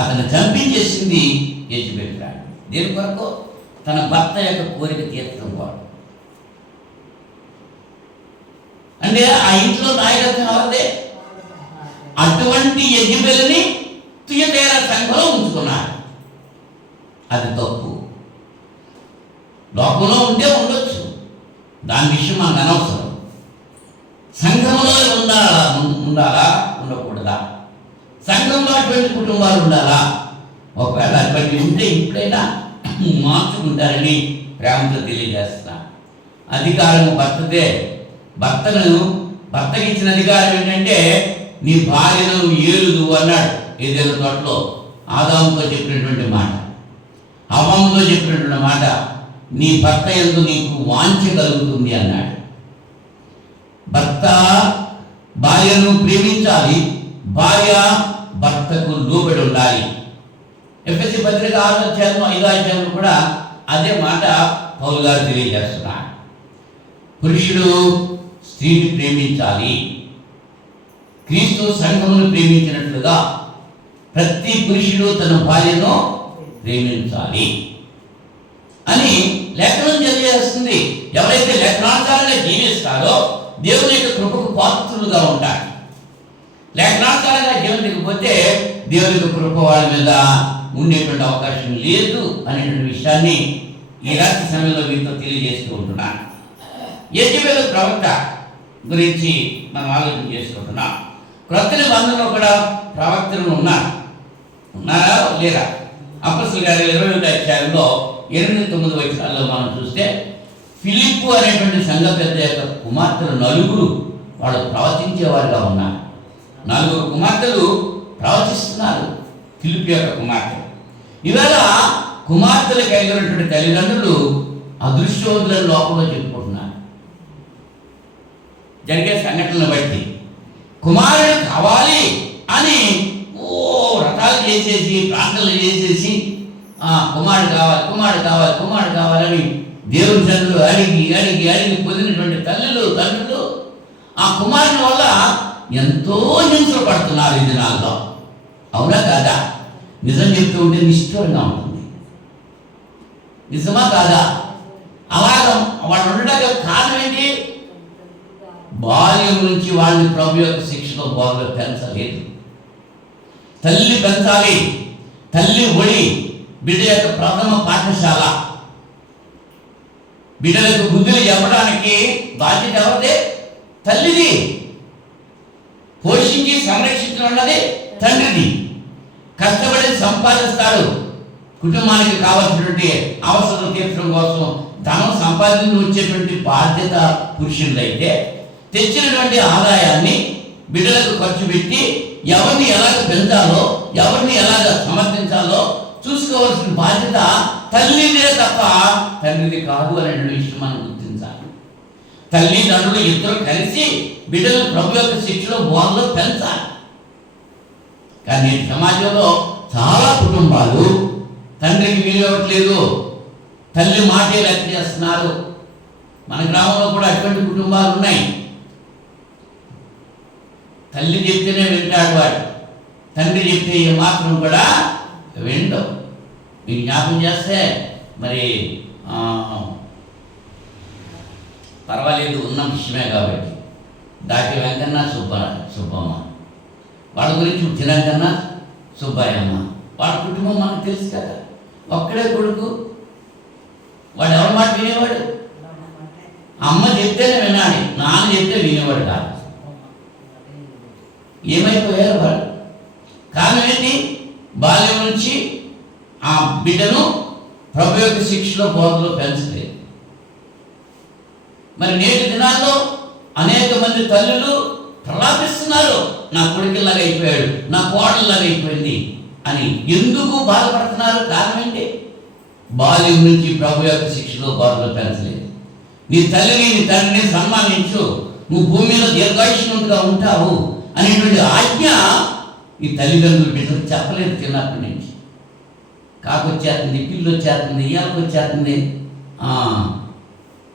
అతను చంపించేసింది యెజెబెలు రాణి. దేని కొరకు? తన భర్త యొక్క కోరిక తీర్చడం వాడు. అంటే ఆ ఇంట్లో నాయకత్వం ఎవరిదే? అటువంటి యెజెబెలుని తుయతైరా సంఘంలో ఉంచుకున్నాడు. అది తప్పు. లోకంలో ఉంటే ఉండొచ్చు, దాని విషయం మనకు అనవసరం. సంఘంలో ఉండాలా ఉండకూడదా? సంఘంలో అటువంటి కుటుంబాలు ఉండాలా? ఒకవేళ అటువంటి ఉంటే ఇప్పుడైనా మార్చుకుంటారని ప్రేమతో తెలియజేస్తా. అధికారం భర్తదే. భర్తకి ఇచ్చిన అధికారం ఏంటంటే నీ భార్యను ఏలుదు అన్నాడు ఏదేదో తోటలో. ఆదాముతో చెప్పినటువంటి మాట, హవ్వతో చెప్పినటువంటి మాట, నీ భర్త యందు నీకు వాంఛ కలుగుతుంది అన్నాడు. భర్త భార్యను ప్రేమించాలి, భార్య భర్తకు లోబడి ఉండాలి. ఎఫెసీ పత్రిక 6వ అధ్యాయం 5వ అధ్యాయంలో కూడా అదే మాట పౌలు గారు తెలియజేస్తున్నారు. పురుషుడు స్త్రీని ప్రేమించాలి, క్రీస్తు సంఘమును ప్రేమించినట్లుగా ప్రతి పురుషుడు తన భార్యను ప్రేమించాలి అని లేఖనం తెలియజేస్తుంది. ఎవరైతే లేఖనానుసారంగా జీవిస్తారో దేవుని యొక్క కృపకు పాత్రులుగా ఉంటారు. లేఖనానుసారంగా జీవించకపోతే దేవుని యొక్క కృప వాళ్ళ మీద ఉండేటువంటి అవకాశం లేదు అనేటువంటి విషయాన్ని ఈ రాత్రి సమయంలో మీతో తెలియజేస్తూ ఉంటున్నాను. యెజెబెలు ప్రవక్త గురించి మనం ఆలోచన చేసుకుంటున్నాం. క్రొత్త నిబంధనలో కూడా ప్రవక్తలు ఉన్నారా లేరా? అపొస్తలుల కార్యాలు 21వ అధ్యాయంలో 8-9 వచనాల్లో మనం చూస్తే ఫిలిప్పు అనేటువంటి సంఘ పెద్ద యొక్క కుమార్తెలు 4 వాళ్ళు ప్రవచించేవారుగా ఉన్నారు. 4 కుమార్తెలు ప్రవచిస్తున్నారు. ఫిలిప్పు యొక్క కుమార్తె. ఇవాళ కుమార్తెలు కలిగినటువంటి తల్లిదండ్రులు అదృష్టవంతులను లోకంలో చెప్పుకుంటున్నారు. జరిగే సంఘటనలు బట్టి కుమారుడు కావాలి అని వ్రతాలు చేసేసి ప్రార్థనలు చేసేసి కుమారుడు కావాలని దేవుని సన్నిధిలో అడిగి పొందినటువంటి తండ్రులు ఆ కుమారుని వల్ల ఎంతో హింసలు పడుతున్నారు ఈ దినాల్లో. అవునా కాదా? నిజం చెప్తూ ఉంటే నిష్ఠూరంగా ఉంటుంది. నిజమా కాదా? అలాగా వాళ్ళు ఉండడానికి కారణం ఏంటి? బాల్యం నుంచి వాళ్ళని ప్రభు యొక్క శిక్షలో బోధలో పెంచలేదు. తల్లి పెంచాలి. తల్లి ఒడి బిడ్డ యొక్క ప్రథమ పాఠశాల. బిడ్డలకు బుద్ధులు చెప్పడానికి బాధ్యత ఎవరిదే? తల్లిది. పోషించి సంరక్షించడం అన్నది తండ్రిది. కష్టపడి సంపాదిస్తాడు. కుటుంబానికి కావాల్సినటువంటి అవసరం తీర్చడం కోసం ధనం సంపాదించి వచ్చేటువంటి బాధ్యత పురుషులైతే తెచ్చినటువంటి ఆదాయాన్ని బిడ్డలకు ఖర్చు పెట్టి ఎవరిని ఎలాగ పెంచాలో, ఎవరిని ఎలాగ సమర్థించాలో చూసుకోవాల్సిన బాధ్యత తల్లిదే తప్ప తండ్రిది కాదు అనే విషయం మనం గుర్తించాలి. తల్లిదండ్రులు ఇద్దరు కలిసి బిడ్డలు ప్రభు యొక్క శిక్షలో బోధలో పెంచాలి. కానీ సమాజంలో చాలా కుటుంబాలు తండ్రికి విలువట్లేదు, తల్లి మాటే లెక్క చేస్తున్నారు. మన గ్రామంలో కూడా అటువంటి కుటుంబాలు ఉన్నాయి. తల్లి చెప్తేనే వింటాడు వాడు, తండ్రి చెప్తే ఏ మాత్రం కూడా వింటాం. మీకు జ్ఞాపకం చేస్తే మరి పర్వాలేదు, ఉన్న విషయమే కాబట్టి దాటి వెంకన్న సుబ్బమ్మ వాళ్ళ గురించి వచ్చినాకన్న సుబ్బయ్యమ్మ వాళ్ళ కుటుంబం మనకు తెలుసు కదా. ఒక్కడే కొడుకు, వాడు ఎవరి మాట వినేవాడు? అమ్మ చెప్తేనే వినాలి, నాన్న చెప్తే వినేవాడు కాదు. ఏమైపోయారు వాడు? కారణం ఏంటి? బాల్యం నుంచి ఆ బిడ్డను ప్రభు యొక్క శిక్షలో బోధలో పెంచలేదు. మరి నేటి దినాల్లో అనేక మంది తల్లులు ప్రలాపిస్తున్నారు, నా కొడుకులాగా అయిపోయాడు, నా కోడలాగా అయిపోయింది అని. ఎందుకు బాధపడుతున్నారు? కారణం ఏంటి? బాల్యం నుంచి ప్రభు యొక్క శిక్షలో బాధలో పెంచలేదు. నీ తల్లిని నీ తండ్రిని సన్మానించు, నువ్వు భూమి మీద దీర్ఘాయుష్మంతుగా ఉంటావు అనేటువంటి ఆజ్ఞ ఈ తల్లిదండ్రులు బిడ్డలకు చెప్పలేదు చిన్నప్పటి నుంచి. కాకొచ్చేస్తుంది, పిల్లి వచ్చేస్తుంది, ఇయ్యాలకు వచ్చేస్తుంది,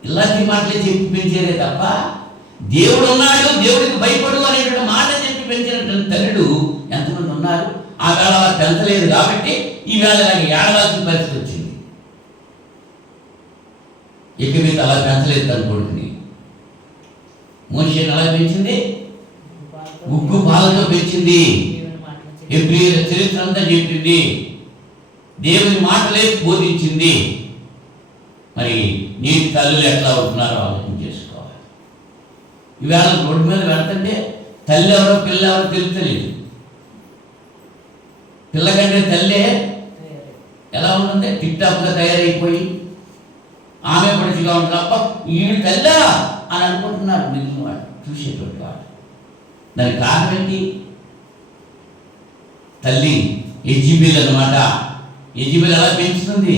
ఇలాంటి మాటలే చెప్పి పెంచారే తప్ప దేవుడు ఉన్నాడు, దేవుడికి భయపడు అనేటువంటి మాట చెప్పి పెంచినటువంటి తల్లుడు ఎంతమంది ఉన్నారు? ఆ వేళ అలా పెంచలేదు కాబట్టి ఈ వేళ నాకు ఏడవలసిన పరిస్థితి వచ్చింది. ఇక మీద అలా పెంచలేదు తన కొడుకుని. మోషేని అలా పెంచింది, ఉగ్గు పాలతో పెంచింది, హెబ్రీయుల చరిత్ర అంతా చెప్పింది, దేవుని మాటలే బోధించింది. మరి నీటి తల్లులు ఎట్లా ఉంటున్నారో ఆలోచన చేసుకోవాలి. ఈవేళ రోడ్డు మీద వెళ్తుంటే తల్లి ఎవరో పిల్ల ఎవరో తెలుస్తలేదు. పిల్లకంటే తల్లే ఎలా ఉంటుంది? టిప్టాప్గా తయారైపోయి ఆమె పడిచిగా ఉంటుంది. అప్ప ఈడు తల్లా అని అనుకుంటున్నారు మిగిలిన వాడు, చూసేటువంటి వాడు. దానికి కారణం ఏంటి? తల్లి యెజబెల్ అన్నమాట. యెజబెల్ ఎలా పెంచుతుంది?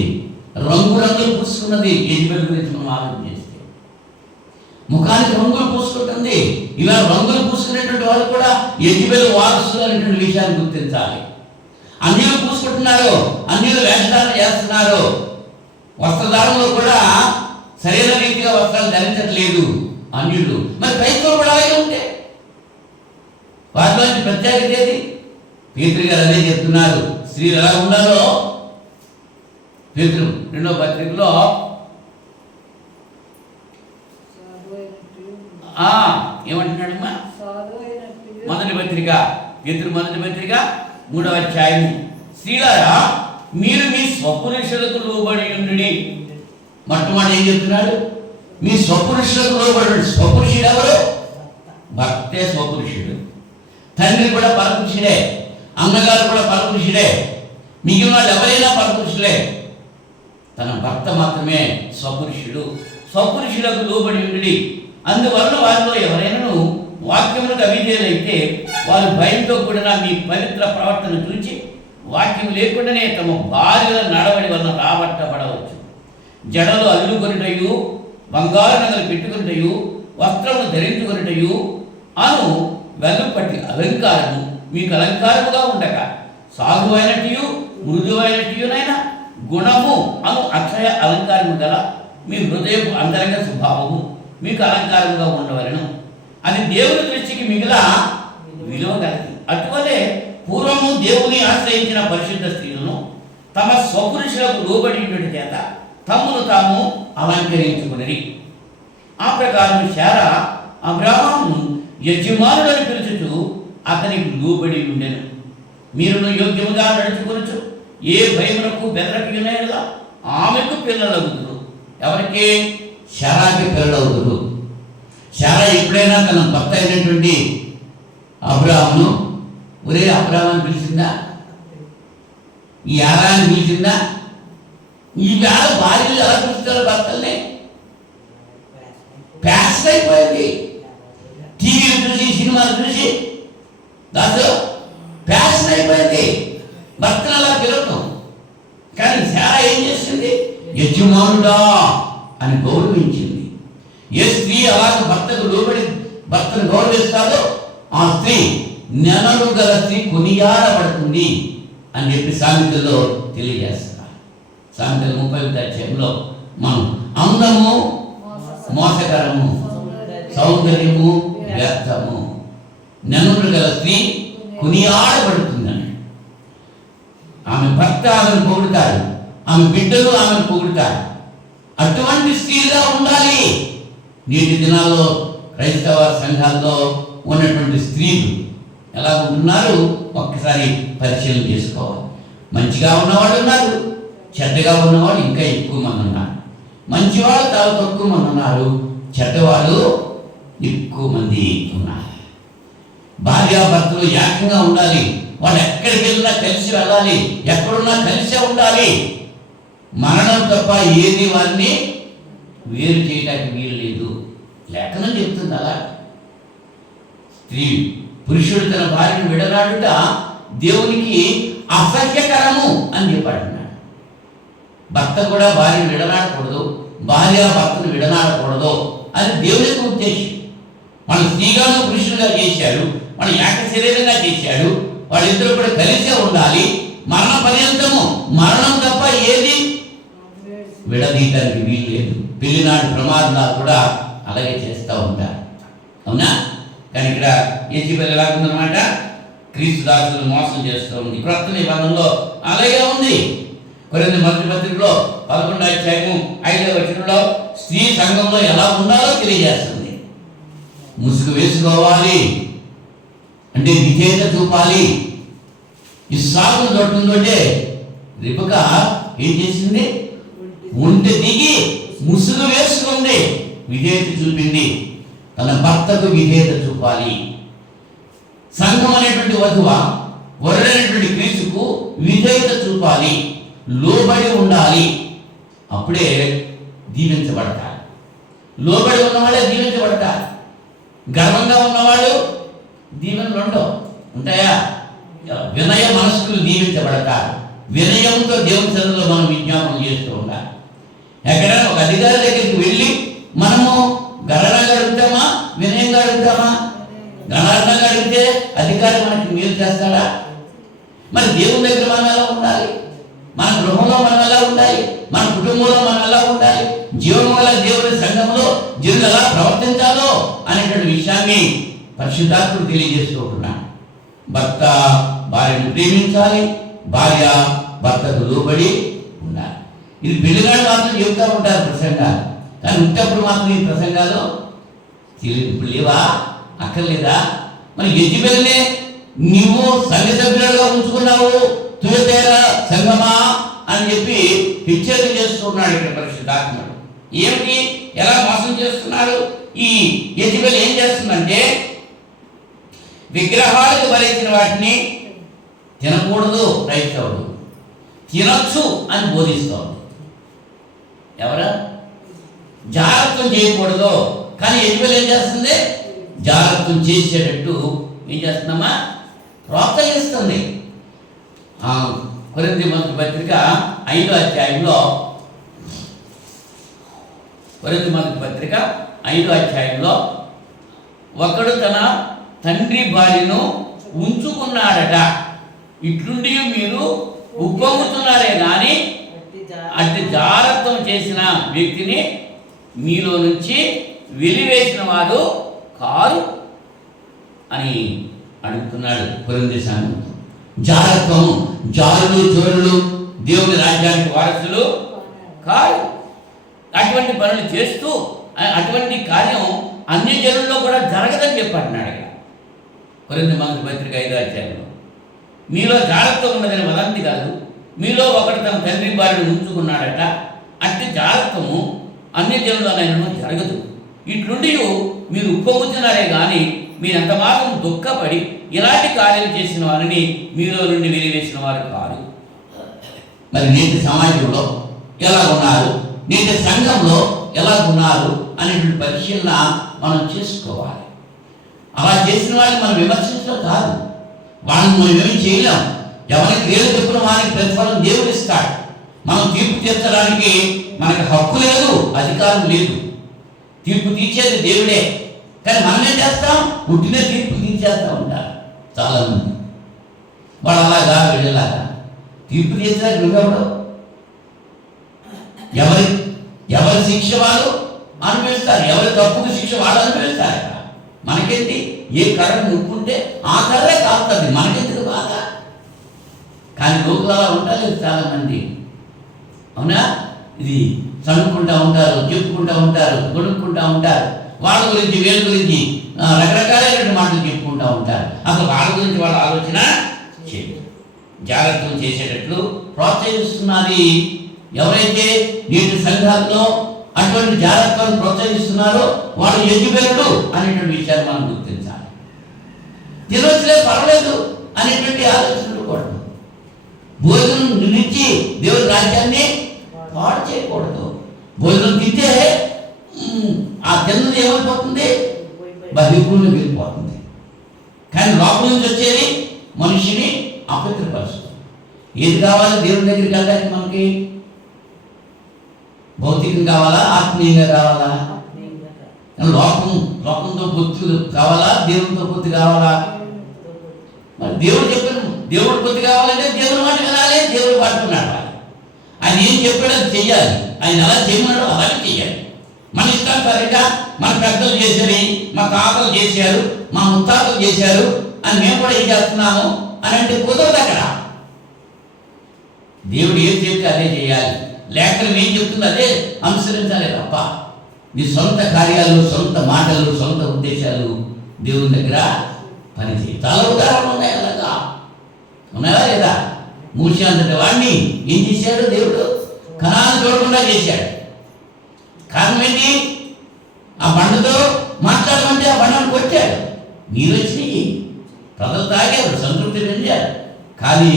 రంగులు పూసుకున్నది. యెజబెల్ గురించి మనం ఆలోచన చేస్తే ముఖానికి రంగులు పూసుకుంటుంది. ఇలా రంగులు పూసుకునేటువంటి వాళ్ళు కూడా యెజబెల్ వారసులు అనేటువంటి విషయాన్ని గుర్తించాలి. అన్యులు పూసుకుంటున్నారు, అన్యులు వేషధారణ చేస్తున్నారు, వస్త్రధారంలో కూడా సరైన రీతిగా వస్త్రాలు ధరించట్లేదు అన్యులు. మరి క్రైస్తవులు కూడా అలాగే ఉంటే వాటిలో ప్రత్యేకత ఏది? పేతురు గారు అదే చెప్తున్నారు. స్త్రీలు ఎలా ఉండాలో పేతురు 2వ పత్రికలో ఏమంటున్నాడమ్మా? మొదటి పత్రిక, పేతురు మొదటి పత్రిక 3వ అధ్యాయము. స్త్రీలారా మీరు మీ స్వపురుషులకు లోబడి ఉండుడి. మొట్టమొదటి ఏం చెప్తున్నాడు? మీ స్వపురుషులకు లోబడి. స్వపురుషుడు ఎవరు? భర్తే స్వపురుషుడు. తండ్రి కూడా పరపురుషుడే, అన్నగారు కూడా పరపురుషుడే, మిగిలిన వాళ్ళు ఎవరైనా పరపురుషులే. తన భర్త మాత్రమే స్వపురుషుడు. స్వపురుషులకు లోబడి ఉండి. అందువలన వారిలో ఎవరైనా వాక్యములకు అవిధేయులైతే వారు భయంతో కూడిన మీ పవిత్ర ప్రవర్తన చూచి వాక్యం లేకుండానే తమ భార్యల నడవడి వలన రాబట్టబడవచ్చు. జడలు అల్లుకొనిటయు, బంగారు నగలు పెట్టుకునిటయు, వస్త్రము ధరించుకొనిటయు అను వెలుపటి అలంకారము మీకు అలంకారముగా ఉండగా సాధువైనట్టు మృదువైనట్టునైనా గుణము అను అక్షయ అలంకారము గల మీ హృదయపు అంతరంగ స్వభావము మీకు అలంకారంగా ఉండవలను. అది దేవుని దృష్టికి మిగిలిన విలువ కలది. అటువలే పూర్వము దేవుని ఆశ్రయించిన పరిశుద్ధ స్త్రీలను తమ స్వపురుషులకు లోబడి ఉండటి చేత తమను తాము అలంకరించుకుని. ఆ ప్రకారం శారా అబ్రాహామును యజమానులను పిలుచుచు అతనికి లోబడి ఉండెను. మీరును యోగ్యముగా నడుచుకొనొచ్చు, ఏ భయమునకు బెదరకునేలా ఆమెకు పిల్లలవుతురు. ఎవరికి? శారాకి పిల్లలవుతురు. శారా ఎప్పుడైనా తన భర్త అయినటువంటి అబ్రాహామును ఒరే అబ్రాహాం పిలిచిందా? ఈ యారాన్ని పిలిచిందా? ఈ వేళ భార్యలు ఎలా పిలుస్తారు భర్తల్ని? ప్యాషన్ అయిపోయింది. టీవీలు చూసి, సినిమాలు చూసి దాంతో ప్యాషన్ అయిపోయింది. భర్తను అలా పిలవటం. కానీ శారా ఏం చేసింది? యజమానుడా అని గౌరవించింది. ఏ స్త్రీ అలాగ భర్తకు లోబడి భర్తను గౌరవిస్తాడో ఆ స్త్రీ నెనలు గల స్త్రీ కొనియాడబడుతుంది అని చెప్పి సామెతల్లో తెలియజేస్తున్నారు. సామెతలు 30వ అధ్యాయంలో మనం అందము మోసకరము, సౌందర్యము వ్యర్థము, నెనలు గల స్త్రీ కొనియాడబడుతుందని. ఆమె భర్త ఆమెను పొగుడుతాడు, ఆమె బిడ్డలు ఆమెను పొగుడుతాడు. అటువంటి స్త్రీగా ఉండాలి. నేటి దినాల్లో క్రైస్తవ సంఘాల్లో ఉన్నటువంటి స్త్రీలు ఎలా ఉంటున్నారు ఒక్కసారి పరిశీలన చేసుకోవాలి. మంచిగా ఉన్నవాళ్ళు ఉన్నారు, చెడ్డగా ఉన్నవాళ్ళు ఇంకా ఎక్కువ మంది ఉన్నారు. మంచివాళ్ళు చాలా తక్కువ మంది ఉన్నారు, చెడ్డవాళ్ళు ఎక్కువ మంది ఉన్నారు. భార్యాభర్తలు ఏకంగా ఉండాలి. వాళ్ళు ఎక్కడికి వెళ్ళినా కలిసి వెళ్ళాలి, ఎక్కడున్నా కలిసే ఉండాలి. మరణం తప్ప ఏది వారిని వేరు చేయడానికి వీలు లేదు. లేఖనం చెప్తుంది అలా. పురుషుడు తన భార్యను విడనాడుట దేవునికి అసహ్యకరము అని చెప్పాడు. భర్త కూడా భార్యను విడనాడకూడదు, భార్య భర్తను విడనాడకూడదు అని దేవుని యొక్క ఉద్దేశం. మన స్త్రీగాను పురుషులుగా చేశాడు, మన ఏక శరీరంగా చేశాడు, వాళ్ళిద్దరూ కూడా కలిసే ఉండాలి. మరణ పర్యంతము, మరణం తప్ప ఏది విడదీయడానికి వీలు లేదు. పెళ్లినాటి ప్రమాదాలు కూడా అలాగే చేస్తూ ఉంటారు, అవునా? కానీ ఇక్కడ యెజెబెల్ ఎలాగుందన్నమాట, క్రీస్తు దాసులను మోసం చేస్తూ ఉంది. క్రొత్త నిబంధనలో అలాగే ఉంది. కొరింథీ మొదటి పత్రికలో 11వ అధ్యాయము 5వ వచనంలో స్త్రీ సంఘంలో ఎలా ఉండాలో తెలియజేస్తుంది. ముసుగు వేసుకోవాలి అంటే విధేయత చూపాలి. ఇస్సాకు తోటే రిబకా ఏం చేసింది? ఒంటె దిగి ముసుగు వేసుకుంది, విధేయత చూపింది. తన భర్తకు విధేయత చూపాలి. సంఘం అనేటువంటి వధువ వరుడైనటువంటి క్రీస్తుకు విధేయత చూపాలి, లోబడి ఉండాలి. అప్పుడే దీవించబడతారు. లోబడి ఉన్నవాళ్ళే దీవించబడతారు. గర్వంగా ఉన్నవాళ్ళు దీవెనలు ఉండవు, ఉంటాయా? వినయ మనస్కులు దీవించబడతారు. వినయంతో దేవుని సన్నిధిలో మనం విజ్ఞాపనం చేస్తూ ఉండాలి. ఎక్కడైనా ఒక అధికారి దగ్గరికి వెళ్ళి మనము గర్వంగా అడుగుతామా, వినయంగా అడుగుతామా? గణార్థంగా అడిగితే అధికారి మనకి మేలు చేస్తాడా? మరి దేవుని దగ్గర మనం ఎలా ఉండాలి? మన గృహంలో మనం ఎలా ఉండాలి? మన కుటుంబంలో మనం ఎలా ఉండాలి? జీవం వల్ల దేవుని సంఘంలో జీవులు ఎలా ప్రవర్తించాలో అనేటువంటి విషయాన్ని పరిశుద్ధాత్ముడు తెలియజేస్తూ ఉంటున్నాడు. భర్త భార్యను ప్రేమించాలి, భార్య భర్తకు లోబడి ఉండాలి. ఇది పెళ్లిగాడు మాత్రం చెబుతూ ఉంటారు ప్రసంగాలు, కానీ ఉంటప్పుడు మాత్రం ఈ ప్రసంగాలు ఇప్పుడు లేవా, అక్కర్లేదా? మరి యెజెబెల్నే నువ్వు సంఘ సభ్యులుగా ఉంచుకున్నావు, తుయతేరా సంఘమా అని చెప్పి హెచ్చరిక చేస్తున్నాడు ఇక్కడ పరిశుద్ధాత్ముడు. ఏమిటి, ఎలా మోసం చేస్తున్నారు? ఈ యెజెబెల్ ఏం చేస్తుందంటే విగ్రహాలకు బలించిన వాటిని తినకూడదు, క్రైస్తవుడు తినొచ్చు అని బోధిస్తోంది. ఎవరా? జాగ్రత్తం చేయకూడదు. కానీ యెజెబెల్ ఏం చేస్తుంది? జాగ్రత్తం చేసేటట్టు ఏం చేస్తున్నామా? ప్రోత్సహిస్తుంది. కొరింథీ మొదటి పత్రిక 5వ అధ్యాయంలో, కొరింథీ మొదటి పత్రిక 5వ అధ్యాయంలో ఒకడు తన తండ్రి భార్యను ఉంచుకున్నాడట, ఇట్లుండి మీరు ఉప్పొంగుతున్నారే కానీ అట్టి జాగ్రత్తం చేసిన వ్యక్తిని మీలో నుంచి వెలివేసిన వాడు కారు అని అడుగుతున్నాడు కొరింథీ సంఘం. జాగ్రత్తం, జారులు జోరులు దేవుని రాజ్యానికి వారసులు కారు. అటువంటి పనులు చేస్తూ అటువంటి కార్యం అన్ని జనుల్లో కూడా జరగదని చెప్పంటున్నాడు ఇక్కడ కొరింథీ మొదటి పత్రిక 5వ అధ్యాయంలో. మీలో జాగ్రత్త ఉన్నదని వదంతి కాదు, మీలో ఒకడు తన తండ్రి భార్యను ఉంచుకున్నాడట, అట్టి జాగ్రత్తము అన్ని జనులనైనా జరగదు. ఇట్లుండి మీరు ఉప్పొంగుతున్నారే కానీ మీరు ఎంత మాత్రం దుఃఖపడి ఇలాంటి కార్యాలు చేసిన వారిని మీలో నుండి వెలివేసిన వారు కాదు. మరి నేటి సమాజంలో ఎలా ఉన్నారు, నేటి సంఘంలో ఎలా ఉన్నారు అనేటువంటి పరిశీలన మనం చేసుకోవాలి. అలా చేసిన వారిని మనం విమర్శించడం కాదు, వాళ్ళని మనం ఏమి చేయలేం. ఎవరి క్రియలు చెప్పిన వారికి ప్రతిఫలం దేవుడు ఇస్తాడు. మనం తీర్పు తీర్చడానికి మనకు హక్కు లేదు, అధికారం లేదు. తీర్పు తీర్చేది దేవుడే, కానీ మనం ఏం చేస్తాం? పుట్టిన తీర్పు తీర్చేస్తూ ఉంటారు చాలామంది. వాడు అలాగా వెళ్ళలాగా తీర్పు తీర్చడానికి నువ్వెవడు? ఎవరి శిక్ష వాళ్ళు అనుభవిస్తారు, ఎవరి తప్పుకు శిక్ష వాళ్ళు అనుభవిస్తారు. మనకేంటి? ఏ కర్ర నొప్పుంటే ఆ కర్రే కాస్తుంది, మనకెందుకు బాధ? కానీ లోకులు అలా ఉంటారు చాలామంది, అవునా? ఇది చదువుకుంటూ ఉంటారు, చెప్పుకుంటూ ఉంటారు, కొనుక్కుంటూ ఉంటారు, వాళ్ళ గురించి వీళ్ళ గురించి రకరకాలైన మాటలు చెప్పుకుంటూ ఉంటారు. అసలు వాళ్ళ గురించి వాళ్ళ ఆలోచన చేయరు. జాగ్రత్తలు చేసేటట్లు ప్రోత్సహిస్తున్నది ఎవరైతే నేటి సంఘాల్లో అటువంటి జాగ్రత్తలను ప్రోత్సహిస్తున్నారో వాళ్ళు యెజెబెలు అనేటువంటి విషయాన్ని మనం గుర్తించాలి. తినొచ్చులే పర్వాలేదు అనేటువంటి ఆలోచనలు కూడా. భోజనం నుంచి దేవుని రాజ్యాన్ని పాడు చేయకూడదు. భోజనం తింటే ఆ తిన్నది ఏమైపోతుంది? బహిర్భూమి వెళ్ళిపోతుంది. కానీ లోపల నుంచి వచ్చేది మనిషిని అపవిత్రపరుస్తుంది. ఏది కావాలి దేవుని దగ్గరికి వెళ్ళడానికి మనకి? భౌతికం కావాలా, ఆత్మీయంగా కావాలా? లోకంతో పొత్తు కావాలా, దేవునితో పొత్తు కావాలా? మరి దేవుడు చెప్పాను, దేవుడు పొత్తు కావాలంటే దేవుని మాట వినాలి, దేవుడు పట్టుకున్నాడు. ఆయన ఏం చెప్పాడో అది చెయ్యాలి, ఆయన ఎలా చేయమన్నాడో అలాగే చెయ్యాలి. మన ఇష్టానుసారంగా మన పెద్దలు చేశారు, మా తాతలు చేశారు, మా ముత్తాతలు చేశారు అని మేము కూడా ఏం చేస్తున్నాము అని అంటే కుదరదు. అక్కడ దేవుడు ఏం చెప్తే అదే చేయాలి, లేఖనం ఏం చెప్తుందో అదే అనుసరించాలి తప్ప నీ సొంత కార్యాలు, సొంత మాటలు, సొంత ఉద్దేశాలు దేవుని దగ్గర పనిచేయి. చాలా ఉదాహరణలు ఉన్నాయి అలాగా, ఉన్నాయా లేదా? మూషి అంతటి వాడిని ఏం చేశాడు దేవుడు? కనాను చూడకుండా చేశాడు. కారణం ఏంటి? ఆ బండతో మాట్లాడమంటే ఆ బండను కొట్టాడు, నీరు వచ్చినాయి, ప్రజలు తాగారు, సంతృప్తి చెందారు. కానీ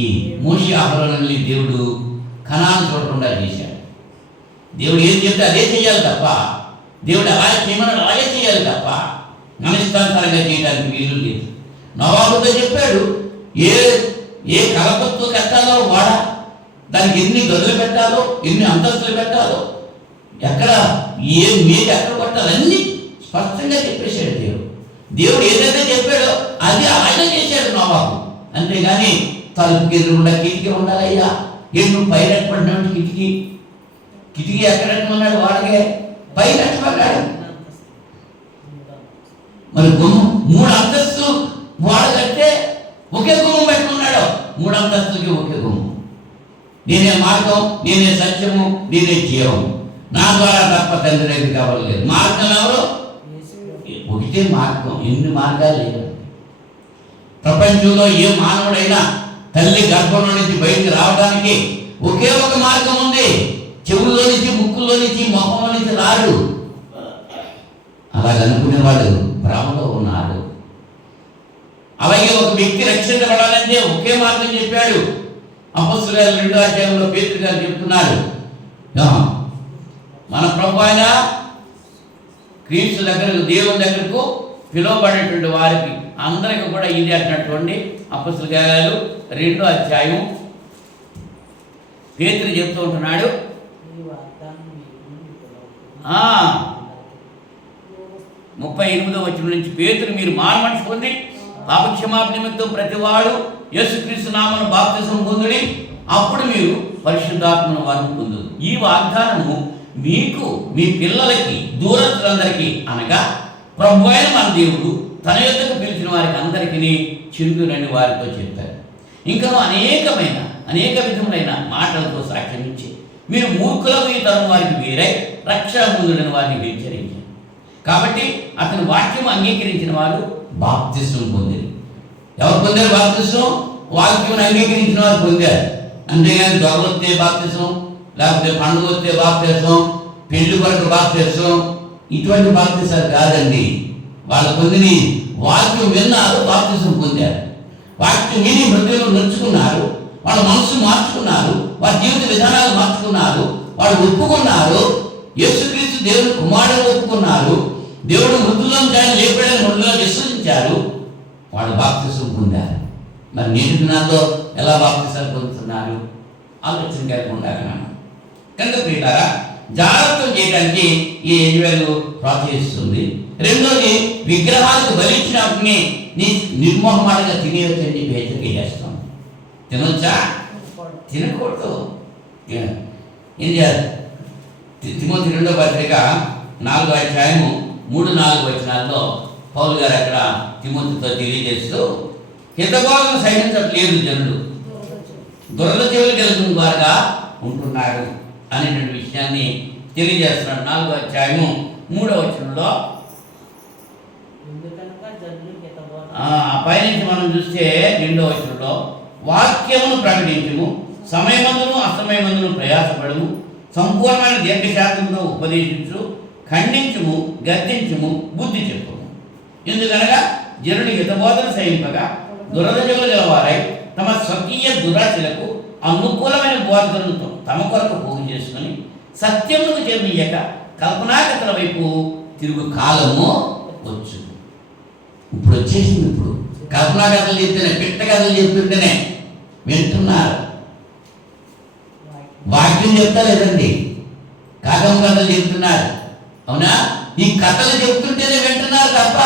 ఈ మూషి ఆహ్వానాన్ని దేవుడు కనాను చూడకుండా చేశాడు. దేవుడు ఏం చెప్తే అదే చేయాలి తప్ప, దేవుడు అలాగే చేయమని అలాగే చేయాలి తప్ప మన ఇష్టానుసారంగా చేయడానికి వీలు లేదు. నవాబుతో చెప్పాడు, ఏ కలపతో కట్టాలో వాడ, దానికి ఎన్ని గదులు పెట్టాలో, ఎన్ని అంతస్తులు పెట్టాలో, ఎక్కడ ఏ మీద ఎక్కడ కొట్టాలో అన్నీ స్పష్టంగా చెప్పేశాడు దేవుడు. దేవుడు ఏదైతే చెప్పాడో అది ఆయన చేశాడు నవాబు. అంతేగాని తలుపుకి ఎదురుకుండా కిటికీ ఉండాలయ్యా, నువ్వు పైన ఎట్టుకుంటున్నావు, కిటికీ ఎక్కడెట్టుకున్నాడు? వాడికే పైన ఎట్టుకున్నాడు. మరి గుమ్మం 3 అంతస్తులు వాడు కట్టే ఒకే గుమ్మం పెట్టుకున్నాడు. 3 అంతస్తులకి ఒకే గుమ్మం. నేనే మార్గం, నేనే సత్యము, నేనే జీవం, నా ద్వారా తప్ప తండ్రి దగ్గర కావలేదు. మార్గం ఎవరు? ఒకటే మార్గం, ఎన్ని మార్గాలు లేవు. ప్రపంచంలో ఏ మానవుడైనా తల్లి గర్భంలో నుంచి బయటికి రావడానికి ఒకే ఒక మార్గం ఉంది. చెవుల్లో నుంచి, ముక్కుల్లో నుంచి, మొహంలో నుంచి రాడు. అలాగనుకునేవాడు భ్రమలో ఉన్నాడు. అలాగే ఒక వ్యక్తి రక్షించబడాలంటే ఒకే మార్గం చెప్పాడు. అపొస్తలుల 2వ అధ్యాయంలో పేతురు గారు చెప్తున్నారు, మన ప్రభు అయిన క్రీస్తు దగ్గరకు, దేవుని దగ్గరకు పిలువబడేటువంటి వారికి అందరికీ కూడా ఇది అంటున్నటువంటి అపొస్తలుల కార్యాలు 2వ అధ్యాయం పేతురు చెప్తూ ఉంటున్నాడు. 38వ వచనం నుంచి, పేతురు మీరు మారుమనసు పొంది పాపక్షమాపణ నిమిత్తం ప్రతివాడు యేసుక్రీస్తు నామమున బాప్తిసం పొందుడి, అప్పుడు మీరు పరిశుద్ధాత్మను వరం పొందుదు. ఈ వాగ్దానము మీకు, మీ పిల్లలకి, దూరస్తులందరికీ, అనగా ప్రభు అయిన మన దేవుడు తన యొద్దకు పిలిచిన వారికి అందరికీ చెందునని వారితో చెప్పారు. ఇంకా అనేక విధములైన మాటలతో సాక్ష్యం ఇచ్చి మీరు మూర్ఖులకు ఈ తరం వారికి వేరై రక్షణ పొందుడని వారిని హెచ్చరించారు. కాబట్టి అతని వాక్యం అంగీకరించిన వారు బాప్తిసం పొందారు. ఎవరు పొందారు బాప్తిసం? వాక్యం అంగీకరించిన వారు పొందారు. అంతేగాని దొరలొస్తే బాప్తిసం, లేకపోతే పండుగ వస్తే బాప్తిసం, పెళ్లి కొరకు బాప్తిసం, ఇటువంటి బాప్తిసాలు కాదండి. వాళ్ళు పొందిన వాక్యం విన్నారు, బాప్తిసం పొందారు. వాక్యం విని హృదయంలో నడుచుకున్నారు, వాళ్ళ మనసు మార్చుకున్నారు, వారి జీవిత విధానాలు మార్చుకున్నారు, వాళ్ళు ఒప్పుకున్నారు, యేసుక్రీస్తు దేవుని కుమారుడు ఒప్పుకున్నారు, దేవుడు మృతుల్లో ఆయన లేపాడని మృతుల్లో విశ్వసించారు, వాళ్ళు బాప్తిసం పొందారు. మరి నేటి నాతో ఎలా బాప్తిసాలు పొందుతున్నారు? ఆలోచన కలిగి ఉండాలి. కనుక ప్రియులారా, జాగ్రత్త చేయడానికి ఈ యెజబెలు ప్రోత్సహిస్తుంది. రెండోది, విగ్రహాలకు బలిచ్చినప్పటిని నిర్మోహమాటంగా తినేయొచ్చని చెప్పి హెచ్చరిక చేస్తాం. తినొచ్చా? తినకూడదు. ఏం చేయాలి? తిమోతి 2వ పత్రిక 4వ అధ్యాయము 3-4 వచనాల్లో పౌలు గారు అక్కడ తిమోతితో తెలియజేస్తూ, హితబోధను సహించట్లేదు జనులు, దురద చెవులు కలిగిన వారుగా ఉంటున్నారు అనేటువంటి విషయాన్ని తెలియజేస్తున్నాడు. 4వ అధ్యాయము 3వ వచనంలో. పైనుంచి మనం చూస్తే 2వ వచనంలో, వాక్యమును ప్రకటించుము, సమయమందును అసమయమందును ప్రయాసపడము, సంపూర్ణమైన దీర్ఘశాంతంతో ఉపదేశించు, ఖండించుము, గద్దించుము, బుద్ధి చెప్పుము. ఎందుకనగా జనుడి హితబోధన సహింపగా దురదజలు గలవారై తమ స్వకీయ దురాశలకు అనుకూలమైన బోధనలతో తమ కొరకు పోగు చేసుకుని సత్యములకు చేరనీయక కల్పనాకథల వైపు తిరుగు కాలము వచ్చు. ఇప్పుడు వచ్చేసింది. ఇప్పుడు కల్పనా కథలు చెప్తేనే, పిట్ట కథలు చెప్తుంటేనే వింటున్నారు. వాక్యం చెప్తా లేదండి, కాకం కథలు చెప్తున్నారు. అవునా? ఈ కథలు చెప్తుంటేనే వింటున్నారు తప్ప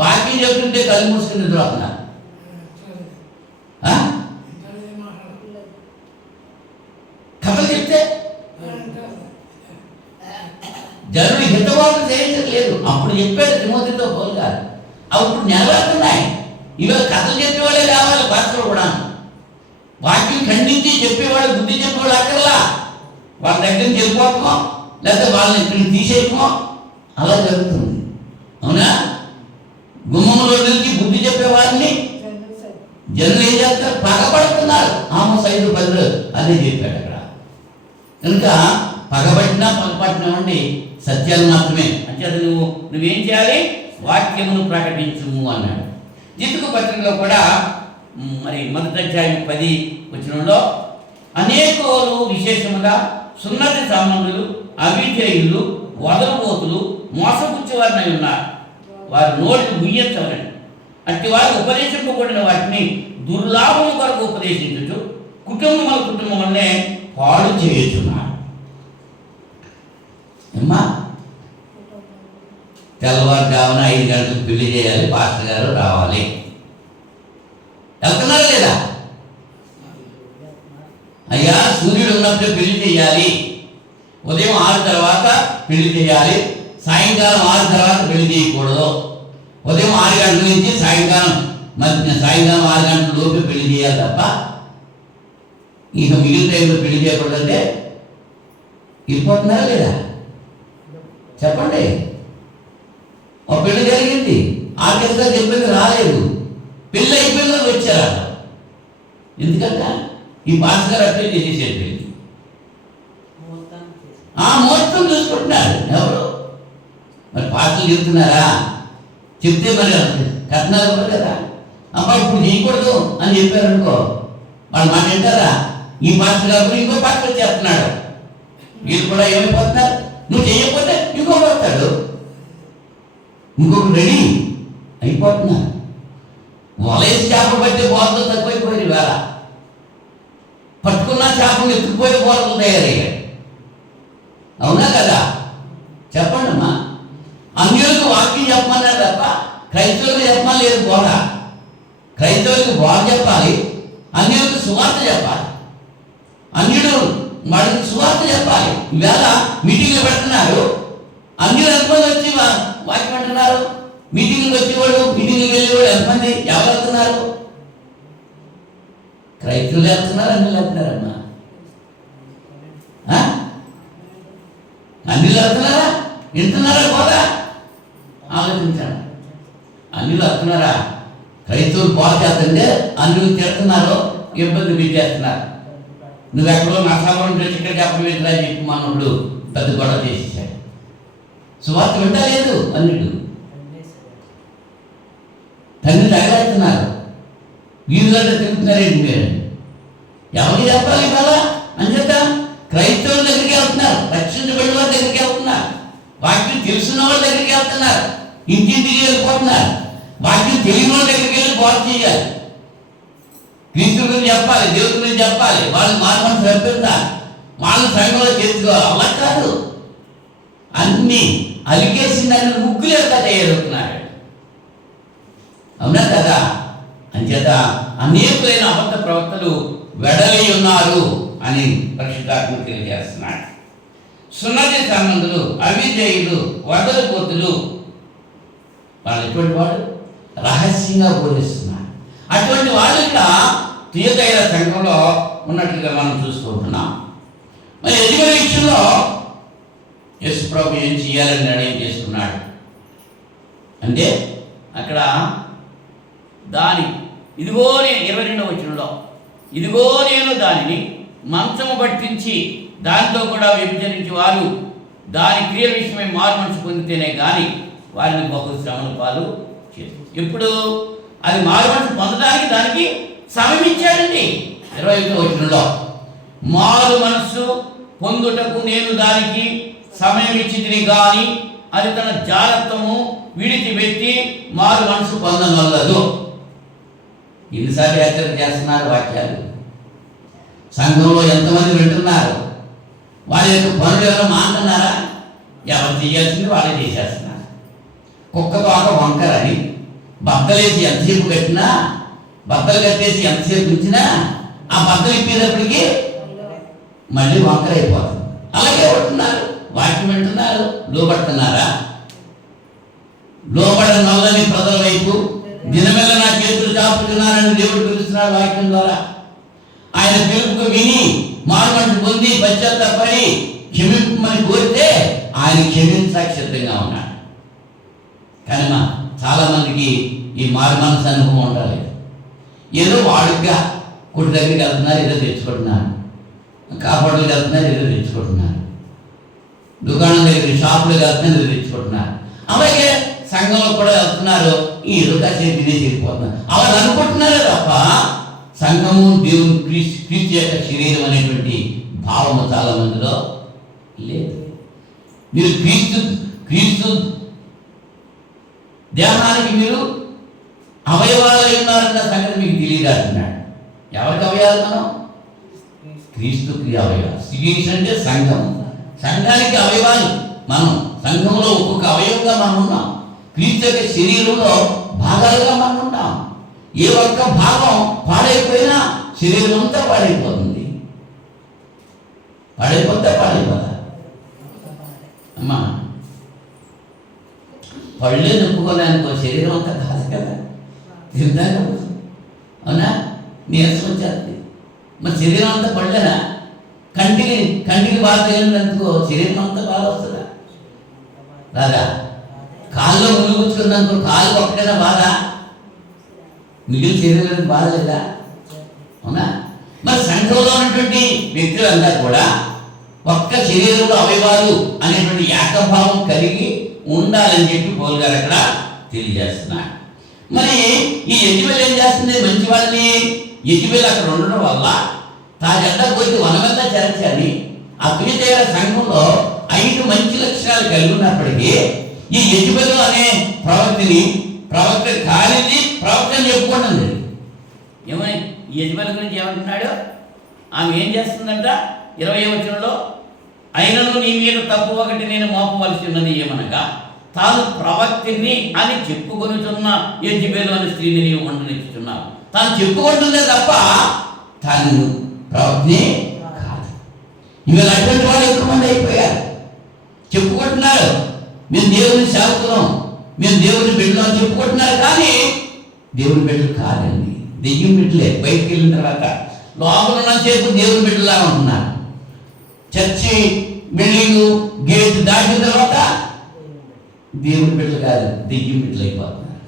వాక్యం చెప్తుంటే కళ్ళు మూసుకుని నిద్రపోతున్నారు. కథలు చెప్తే జనులు హితవాదం చేయించట్లేదు. అప్పుడు చెప్పాడు తిమోతితో పౌలు గారు, అవి ఇప్పుడు నెరవేరుతున్నాయి. ఇవాళ కథలు చెప్పేవాళ్ళే కావాలి. భాషలో కూడా వాక్యం ఖండించి చెప్పేవాళ్ళు, బుద్ధి చెప్పేవాళ్ళు అక్కర్లా. వాళ్ళ దగ్గర నుంచి వెళ్ళిపోతామో లేకపోతే వాళ్ళని ఇక్కడికి తీసేయటమో అలా జరుగుతుంది. అవునా? గుమ్మంలో నుంచి బుద్ధి చెప్పేవారిని జనులు ఏం చేస్తారు? పగబడుతున్నారు. ఆమోస్ 5:10 అదే చెప్పాడు అక్కడ. కనుక పగబట్టినా పగపట్టినామండి సత్యాలు మాత్రమే. అంటే అది నువ్వేం చేయాలి? వాక్యమును ప్రకటించుము అన్నాడు. తీతుకు పత్రికలో కూడా మరి 1:10 అనేకులు విశేషముగా సున్నతి సంబంధులు, అవిధేయులు, వదలబోతులు, మోసపుచ్చేవారినై ఉన్నారు. వారి నోళ్ళు ముయ్యించవలని అట్టి వారు ఉపదేశింపబడిన వాటిని దుర్లాభము కొరకు ఉపదేశించు కుటుంబం పాడు చేయుచున్నారు. అమ్మా, తెల్లవారుజామున 5 గంటలకు పెళ్లి చేయాలి, పాస్టర్ గారు రావాలి. వెళ్తున్నారా లేదా? అయ్యా, సూర్యుడు ఉన్నప్పుడే పెళ్లి చేయాలి. ఉదయం 6 తర్వాత పెళ్లి చేయాలి, సాయంకాలం 6 తర్వాత పెళ్లి చేయకూడదు. ఉదయం 6 గంటల నుంచి సాయంకాలం 6 గంటల లోపే పెళ్లి చేయాలి తప్ప ఇక మిగిలిన టైంలో పెళ్లి చేయకూడదంటే వెళ్ళిపోతున్నారా లేదా? చెప్పండి. ఒక పెళ్లి జరిగింది, ఆర్కెస్ట్రా చెప్పింది రాలేదు, పెళ్ళి అయిపోయిందో వచ్చారు. ఎందుకంటే ఈ పాస్ గారు అట్లే చేసేసారు పెళ్ళి. ముహూర్తం చూసుకుంటున్నారు ఎవరు? మరి పాటలు చెప్తున్నారా? చెప్తే మరి కట్నాలు ఇవ్వరు కదా. అమ్మా ఇప్పుడు చేయకూడదు అని చెప్పారనుకో, వాళ్ళు మాట వింటారా? ఈ పాస్టర్ గారు ఇంకో పాస్టర్ చేస్తున్నాడు, వీళ్ళు కూడా ఏమైపోతున్నారు? నువ్వు చేయకపోతే ఇంకొకటి వస్తాడు, ఇంకొకటి రెడీ అయిపోతున్నారు. వలేసి చేప పట్టే బోధలు తక్కువైపోయింది. వేళ పట్టుకున్న చేపలు ఎత్తుకుపోయే బోధలు తయారయ్యాయి. అవునా కదా? చెప్పండి అమ్మా. అన్యులకు వాక్యం చెప్పమన్నారు తప్ప క్రైస్తవులకు చెప్పమని లేదు బోధ. క్రైస్తవులకు బోధ చెప్పాలి, అన్యులకు సువార్త చెప్పాలి. అన్యుడు వాడికి సువార్త చెప్పాలి. ఈవేళ మీటింగ్లు పెడుతున్నారు, అన్యులు ఎంతమంది వచ్చి వాక్యం అంటున్నారు? మీటింగ్కి వచ్చేవాడు, మీటింగ్కి వెళ్ళేవాడు ఎంతమంది? ఎవరు వెళ్తున్నారు? క్రైస్తవులు వెళ్తున్నారు, అన్యులు వెళ్తున్నారమ్మా. అన్యులు వెళ్తున్నారా? వింటున్నారా బోధ? ఆలోచించాను. అన్యులు వెళ్తున్నారా? క్రైస్తవులు బోధ చేస్తుంటే అన్యులు తిడుతున్నారు, ఇబ్బంది పెట్టేస్తున్నారు. నువ్వు ఎక్కడో నష్టాలు ఇక్కడ చెప్పలేదు అని చెప్పి మనోళ్ళు పెద్ద గొడవ చేసేసాడు. సువార్త వింటలేదు అన్యుడు. తండ్రి తగలేస్తున్నారు, వీళ్ళంటే తిరుగుతున్నారేంటి మీరు? ఎవరికి చెప్పాలి కదా అని చెప్తా? క్రైస్తవుల దగ్గరికి వెళ్తున్నారు, రక్షించబడిన వాళ్ళ దగ్గరికి వెళ్తున్నారు, వాక్యం తెలుసున్న వాళ్ళ దగ్గరికి వెళ్తున్నారు, ఇంటింటికి వెళ్ళిపోతున్నారు. వాక్యం తెలియని వాళ్ళ దగ్గరికి వెళ్ళి బోధ చేయాలి, క్రీస్తు గురించి చెప్పాలి, దేవుడి గురించి చెప్పాలి, వాళ్ళు మార్గం సరిపెడతారు, వాళ్ళ సంఘంలో చేసుకోవాలి. అలా కాదు, అన్ని అలిగేసి దాన్ని ముగ్గులు ఎంత తయారవుతున్నారు. అవునా కదా? అంచేత అనేకులైన అబద్ధ ప్రవక్తలు వెడలి ఉన్నారు అని పరిశుద్ధాత్మ తెలియజేస్తున్నాడు. సున్నతి సంబంధులు, అవిధేయులు, వదలబోతులు, వాళ్ళు ఎటువంటి వాడు? రహస్యంగా బోధిస్తున్నారు. అటువంటి వాళ్ళు ఇక్కడ తీయతైన సంఘంలో ఉన్నట్లుగా మనం చూసుకుంటున్నాం. మరి ఎదుగుల విషయంలో యేసు ప్రభు ఏం చేయాలని నిర్ణయం చేసుకున్నాడు అంటే అక్కడ ఇదిగో నేను 22వ వచనంలో, ఇదిగో నేను దానిని మంచము పట్టించి దానితో కూడా వ్యభిచరించి వారు దాని క్రియల విషయమై మారు మనసు పొందితేనే కానీ వారిని బహు శ్రమల పాలు చేస్తారు. ఇప్పుడు అది మారు మనసు పొందడానికి దానికి సమయం ఇచ్చాడండి. 21వ వచనంలో, మారు మనస్సు పొందుటకు నేను దానికి సమయం ఇచ్చింది కానీ అది తన జాగ్రత్తము విడిచిపెట్టి మారు మనసు పొందనొల్లదు. ఎన్నిసార్లు హెచ్చరిక చేస్తున్నారు వాక్యాలు. సంఘంలో ఎంతమంది వింటున్నారు? వాళ్ళ యొక్క పనులు ఎవరైనా మానుతున్నారా? ఎవరు చేయాల్సింది వాళ్ళే చేసేస్తున్నారు. కుక్క తోక వంకరని బద్దలేసి ఎంతసేపు కట్టినా, బద్దలు కట్టేసి ఎంతసేపు ఉంచినా ఆ బద్దలు ఇప్పేటప్పటికి మళ్ళీ వంకర అయిపోతుంది. అలాగే ఉంటున్నారు. వాక్యం వింటున్నారు, లోబడుతున్నారా? లోబడిన నల్లని ప్రజల వైపు దినమెల్ల నా చేతులు చాపుతున్నారని దేవుడు పిలుస్తున్నాడు వాక్యం ద్వారా. ఆయన పిలుపుకు విని మారుమనసు పొంది పశ్చాత్తాపడి క్షమించమని కోరితే ఆయన క్షమించడానికి సిద్ధంగా ఉన్నాడు. కానీ చాలా మందికి ఈ మారు మనసు అనుభవం ఉండాలి. ఏదో వాడుగా కుడి దగ్గరికి వెళ్తున్నారు, ఏదో తెచ్చుకుంటున్నారు, కాపాడులకు వెళ్తున్నారు, ఏదో తెచ్చుకుంటున్నారు, దుకాణం దగ్గర షాపులకు వెళ్తున్నారు, ఏదో తెచ్చుకుంటున్నారు. అలాగే సంఘంలో కూడా వెళ్తున్నారు, ఏదో కాసేపు తినేసి వెళ్ళిపోతున్నారు. అలా అనుకుంటున్నారే తప్ప సంఘము దేవుని క్రీస్తు యొక్క శరీరం అనేటువంటి భావము చాలా మందిలో లేదు. మీరు క్రీస్తు దేహానికి మీరు అవయవాలు ఉన్నారన్న సంగతి మీకు తెలియదంటున్నాడు. ఎవరికి అవయవాలు? మనం క్రీస్తుకి అవయవాలు. క్రీస్తు అంటే సంఘం, సంఘానికి అవయవాలు మనం. సంఘంలో ఒక్కొక్క అవయవంగా మనం ఉన్నాం. క్రీస్తు యొక్క శరీరంలో భాగాలుగా మనం ఉన్నాం. ఏ ఒక్క భాగం పాడైపోయినా శరీరం అంతా పాడైపోతుంది. పాడైపోతా అమ్మా. పళ్ళే నొప్పుకోలేనుకో శరీరం అంతా కాదు కదా, తిందాక అవునా, నీరసం వచ్చేస్తుంది. మరి శరీరం అంతా పళ్ళేనా? కంటికి బాధ తగిలినందుకో శరీరం అంతా బాధ వస్తుందా? రాదా? కాల్లో మునుగుచ్చుకున్నందుకు కాలు ఒక్కటైనా బాధ, మిగిలిన శరీరానికి బాధ లేదా? అవునా? మరి సంఘంలో ఉన్నటువంటి వ్యక్తులంతా కూడా ఒక్క శరీరంలో అవయవాలు అనేటువంటి ఏకభావం కలిగి ఉండాలని చెప్పి పౌలు గారు అక్కడ తెలియజేస్తున్నారు. మరి ఈ యెజబెల్ ఏం చేస్తుంది? మంచి వాళ్ళని యెజబెల్ అక్కడ ఉండడం వల్ల తాజంతా పోయి వనమంతా చేర్చాలి. అద్వితీయ సంఘంలో 5 మంచి లక్షణాలు కలిగి ఉన్నప్పటికీ ఈ యెజబెల్ అనే ప్రవక్త కాలిది ప్రవక్తని చెప్పుకుంటుంది. ఏమని యెజబెల్ గురించి ఏమంటున్నాడు? ఆమె ఏం చేస్తుందంట? 20వ వచనంలో, అయినను నీ మీద తప్పు ఒకటి నేను మోపవలసి ఉన్నది ఏమనగా, తాను ప్రవక్తిని అని చెప్పుకొనుచున్న యెజబెలు అనే స్త్రీని నీవు ఉండనిచ్చుచున్నావు. తాను చెప్పుకుంటుందే తప్ప తాను ప్రవక్తిని కాదు. ఇవాళ అటువంటి వాళ్ళు ఎక్కువ మంది అయిపోయారు. చెప్పుకుంటున్నారు మేము దేవుని సేవకులం, మేము దేవుని బిడ్డలు అని చెప్పుకుంటున్నారు, కానీ దేవుని బిడ్డలు కాదండి. దెయ్యం బిడ్డలే. బయటికి వెళ్ళిన తర్వాత లోపల ఉన్నసేపు దేవుని బిడ్డలా ఉంటున్నారు. చర్చి బిల్డింగ్ గేట్ దాటిన తర్వాత దేవుని బిడ్డలు కాదు, దెయ్యం బిడ్డలు అయిపోతున్నారు.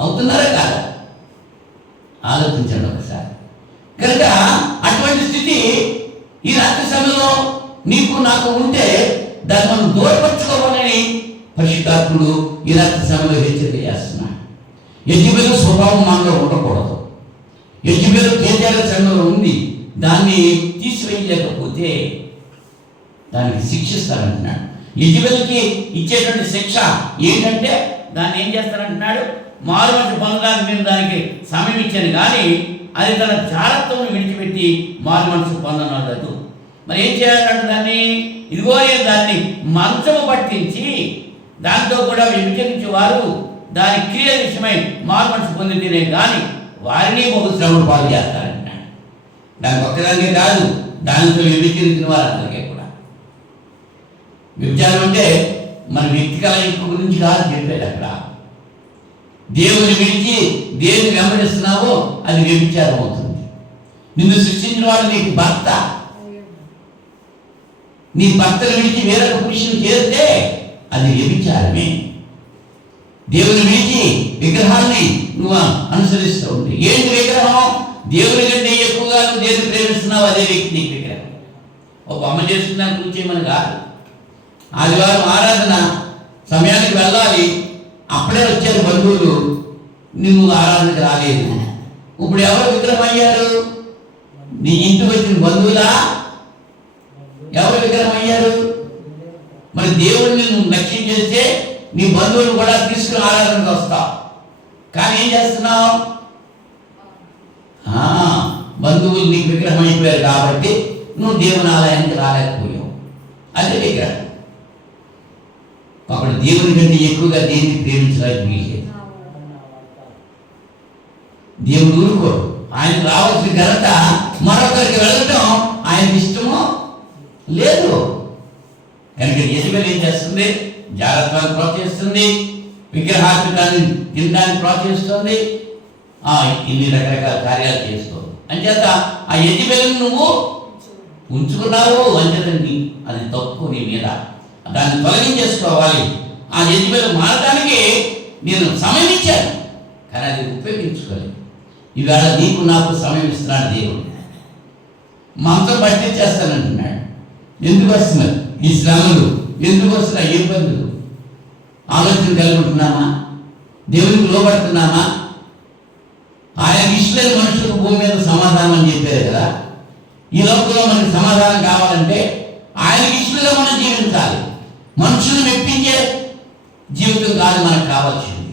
అవుతున్నారా కాదా? ఆలోచించండి ఒకసారి. కనుక అటువంటి స్థితి ఈ రాత్రి సమయంలో నీకు నాకు ఉంటే దాన్ని మనం దూరపరచుకోవాలని పరిశుద్ధాత్ముడు ఈ రాత్రి సమయంలో హెచ్చరిక చేస్తున్నాడు. యెజబెలు స్వభావం మనలో ఉండకూడదు. యెజబెలు తేజాల సమయంలో ఉంది, దాన్ని తీసివేయలేకపోతే దానికి శిక్షిస్తారంటున్నాడు. యెజబెలుకి ఇచ్చేటువంటి శిక్ష ఏంటంటే దాన్ని ఏం చేస్తారంటున్నాడు? మారుమనసు పొందడానికి నేను దానికి సమయం ఇచ్చాను, కానీ అది తన జాగ్రత్తను విడిచిపెట్టి మారుమనసు పొందనలేదు. మరి ఏం చేయాలంటే దాన్ని, ఇదిగో దాన్ని మంచము పట్టించి దాంతో కూడా వ్యభిచరించే వారు దాని క్రియ విషయమై మారుమనసు పొందితేనే కానీ వారిని బహుశ్రమను పాలు చేస్తారంటున్నాడు. దానికి ఒక్కదానికే కాదు, దానితో వ్యభిచరించిన వారందరికీ కూడా. వ్యభిచారం అంటే మన వ్యక్తి కలయిక గురించి కాదు చెప్పేది. అక్కడ దేవుని విడిచి దేవుని వెంబడిస్తున్నావో అది వ్యభిచారం అవుతుంది. నిన్ను సృష్టించిన వాడు నీకు భర్త, నీ భర్తను విడిచి వేరొక పురుషుని చేస్తే అది వ్యభిచారమే. దేవుని విడిచి విగ్రహాన్ని నువ్వు అనుసరిస్తూ ఉంది. ఏంటి విగ్రహం? దేవుని కంటే ఎక్కువగా నువ్వు దేవుని ప్రేమిస్తున్నావు, అదే వ్యక్తి నీకు విగ్రహం. ఒక బొమ్మ చేసుకున్నాను పూజ చేయమని కాదు. ఆదివారం ఆరాధన సమయానికి వెళ్ళాలి, అప్పుడే వచ్చారు బంధువులు, నువ్వు ఆరాధనకు రాలేదు. ఇప్పుడు ఎవరు విగ్రహం అయ్యారు? నీ ఇంటికి వచ్చిన బంధువులా? ఎవరు విగ్రహం అయ్యారు? మరి దేవుడిని నువ్వు లక్ష్యం చేస్తే నీ బంధువులు కూడా తీసుకుని ఆరాధనకు వస్తావు. కానీ ఏం చేస్తున్నావు? బంధువులు నీకు విగ్రహం అయిపోయారు కాబట్టి నువ్వు దేవుని ఆలయానికి రాలేకపోయావు. అదే విగ్రహం. అప్పుడు దేవుని కంటే ఎక్కువగా దేన్ని ప్రేమించడానికి వీలేదు. దేవుడు ఊరుకోడు. ఆయన రావాల్సిన ఘనత మరొకరికి వెళ్ళటం ఆయనకి ఇష్టమో లేదు. కనుక యెజబెల్ ఏం చేస్తుంది? జాగ్రత్తగా ప్రోత్సహిస్తుంది, విగ్రహార్పితాన్ని తినడానికి ప్రోత్సహిస్తుంది, ఇన్ని రకరకాల కార్యాలు చేస్తుంది. అంచేత ఆ యెజబెల్ని నువ్వు ఉంచుకున్నావు వంచదండి, అది తప్పు నీ మీద. దాన్ని తొలగించేసుకోవాలి. ఆ యెజబెల్ మారడానికి నేను సమయం ఇచ్చాను, కానీ అది ఉపయోగించుకోలేదు. ఈవేళ నీకు నాకు సమయం ఇస్తున్నాడు దేవుడు. మంచం బట్టి చేస్తానంటున్నాడు. ఎందుకు వస్తున్నారు ఈ శ్రమలు? ఎందుకు వస్తున్నాయి ఇబ్బందులు? ఆలోచన కలుగుతున్నామా? దేవునికి లోబడుతున్నామా? ఆయన ఇష్టమైన మనుషులకు భూమి మీద సమాధానం అని చెప్పారు కదా. ఈ లోకంలో మనకి సమాధానం కావాలంటే ఆయనకి ఇష్టంగా మనం జీవించాలి. మనుషులు మెప్పించే జీవితం కాదు మనకు కావాల్సింది,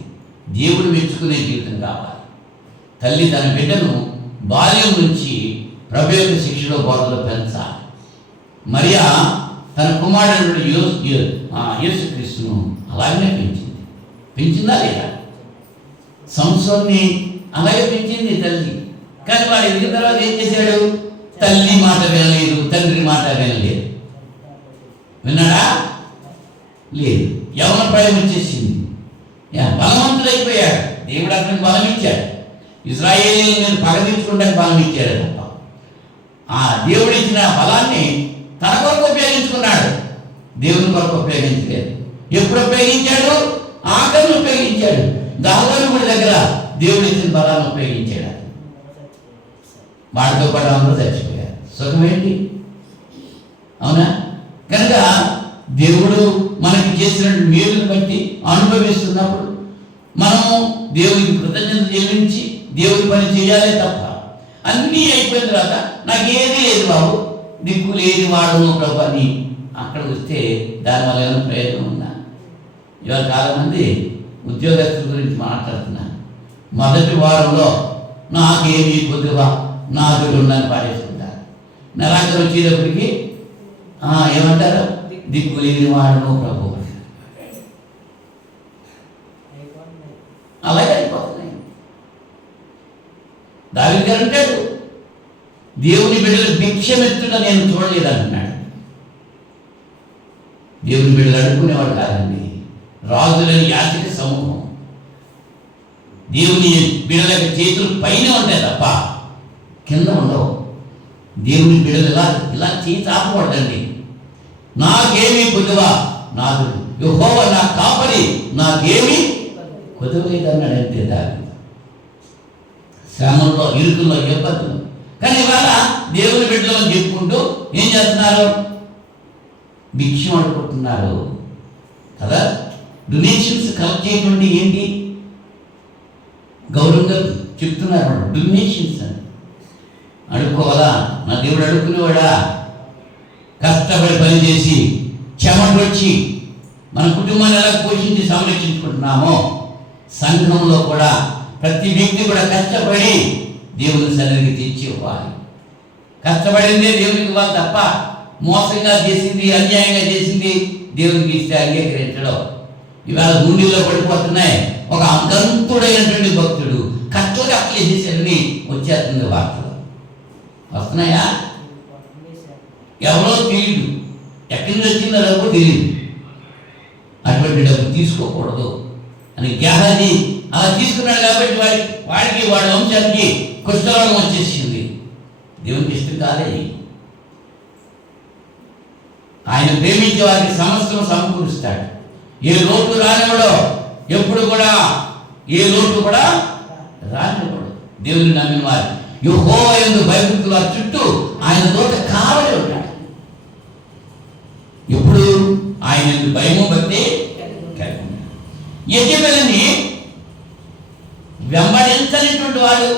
దేవుడు మెచ్చుకునే జీవితం కావాలి. తల్లి తన బిడ్డను బాల్యం నుంచి ప్రభు యొక్క శిక్షలో బోధలో పెంచాలి. మరియా తన కుమారుడు యేసుక్రీస్తును అలాగనే పెంచిందా లేదా? సంసోన్ని అలాగే పెంచింది తల్లి. కానీ వాడు ఎదిగిన తర్వాత ఏం చేశాడు? తల్లి మాట వినలేదు, తండ్రి మాట వినలేదు. విన్నాడా? లేదు. యవన ప్రాయం వచ్చేసింది, బలవంతుడైపోయాడు. దేవుడు అతనికి బలం ఇచ్చాడు. ఇశ్రాయేలీయుల మీద పగ తీర్చుకోవడానికి బలం ఇచ్చాడు తప్ప ఆ దేవుడు ఇచ్చిన బలాన్ని తన కొరకు ఉపయోగించుకున్నాడు, దేవుని కొరకు ఉపయోగించలేదు. ఎప్పుడు ఉపయోగించాడు? ఆఖరిని ఉపయోగించాడు. దావీదు దగ్గర దేవుడు ఇచ్చిన బలాన్ని ఉపయోగించాడు. వాడితో పాటు అందరూ చచ్చిపోయారు. సుఖం ఏంటి? అవునా? కనుక దేవుడు మనకి చేసిన మేలును బట్టి అనుభవిస్తున్నప్పుడు మనము దేవుడికి కృతజ్ఞత చెల్లించి దేవుడి పని చేయాలి తప్ప అన్నీ అయిపోయిన తర్వాత నాకేది లేదు బాబు, దిక్కు లేని వాడును ప్రభు అని అక్కడ వస్తే దానివల్ల ఏమైనా ప్రయోజనం ఉందా? ఇవాళ చాలామంది ఉద్యోగస్తుల గురించి మాట్లాడుతున్నాను. మొదటి వారంలో నాకేమీ కొద్దిగా నాకు ఉందని పాడేసుకుంటారు. నెలాఖరు వచ్చేటప్పటికి ఏమంటారు? దిక్కు లేని వాడును ప్రభు. అలాగే అయిపోతున్నాయి. దావీదు గారు అంటాడు, దేవుని బిడ్డలు భిక్షమెత్తుగా నేను చూడలేదు అంటున్నాడు. దేవుని బిడ్డలు అడుక్కునేవాడు కాదండి, రాజులని యాచక సమూహం. దేవుని బిడ్డలకు చేతులు పైన ఉంటాయి తప్ప కింద ఉండవు. దేవుని బిడ్డలు ఇలా చేయి తాపకూడదండి. నాకేమీ కొద్దువా, నాకు యెహోవా నా కాపరి, నాకేమీ కొద్దువలేదన్నాడు. అంతే దావీదు. శ్రమంలో, ఇరుకుల్లో, ఇబ్బందులు. కానీ ఇవాళ దేవుని బిడ్డలను చెప్పుకుంటూ ఏం చేస్తున్నారు? భిక్షం అడుగుతున్నారు కదా. డొనేషన్స్ కలెక్ట్ చేయటువంటి ఏంటి? గౌరవంగా చెప్తున్నారు డొనేషన్స్ అని. అడుక్కోవాలా? నా దేవుడు అడుక్కునేవాడా? కష్టపడి పనిచేసి చెమటొచ్చి మన కుటుంబాన్ని ఎలా పోషించి సంరక్షించుకుంటున్నామో సంఘంలో కూడా ప్రతి వ్యక్తి కూడా కష్టపడి దేవుని సన్నిధికి తెచ్చి ఇవ్వాలి. కష్టపడిందే దేవునికి ఇవ్వాలి తప్ప మోసంగా చేసింది, అన్యాయంగా చేసింది దేవునికి ఇస్తే అంగీకరించడం. ఇవాళ గుండెల్లో పడిపోతున్నాయి. ఒక అంతంతుడైనటువంటి భక్తుడు కట్టలు చేసేసరికి వచ్చేస్తుంది వార్తలు వస్తున్నాయా? ఎవరో తెలియదు, ఎక్కడి నుంచి వచ్చిందో డబ్బు తెలియదు. అటువంటి డబ్బు తీసుకోకూడదు అని గ్యాహాజీ అలా తీసుకున్నాడు కాబట్టి వాడికి వాడి వంశానికి కుష్ఠరోగం వచ్చేసింది. దేవునికి ఇష్టం కాదే. ఆయన ప్రేమించే వారికి సమస్తం సమకూరుస్తాడు. ఏ లోటు రానివ్వడో, ఎప్పుడు కూడా ఏ లోటు కూడా రానివ్వడు. దేవుని నమ్మిన వారు యెహోవా యందు భయభక్తుల వారి చుట్టూ ఆయన తోట కావలి ఉంటాడు. ఎప్పుడు ఆయన భయము భక్తి యెజబెలుని వెంబడించనిటువంటి వాడు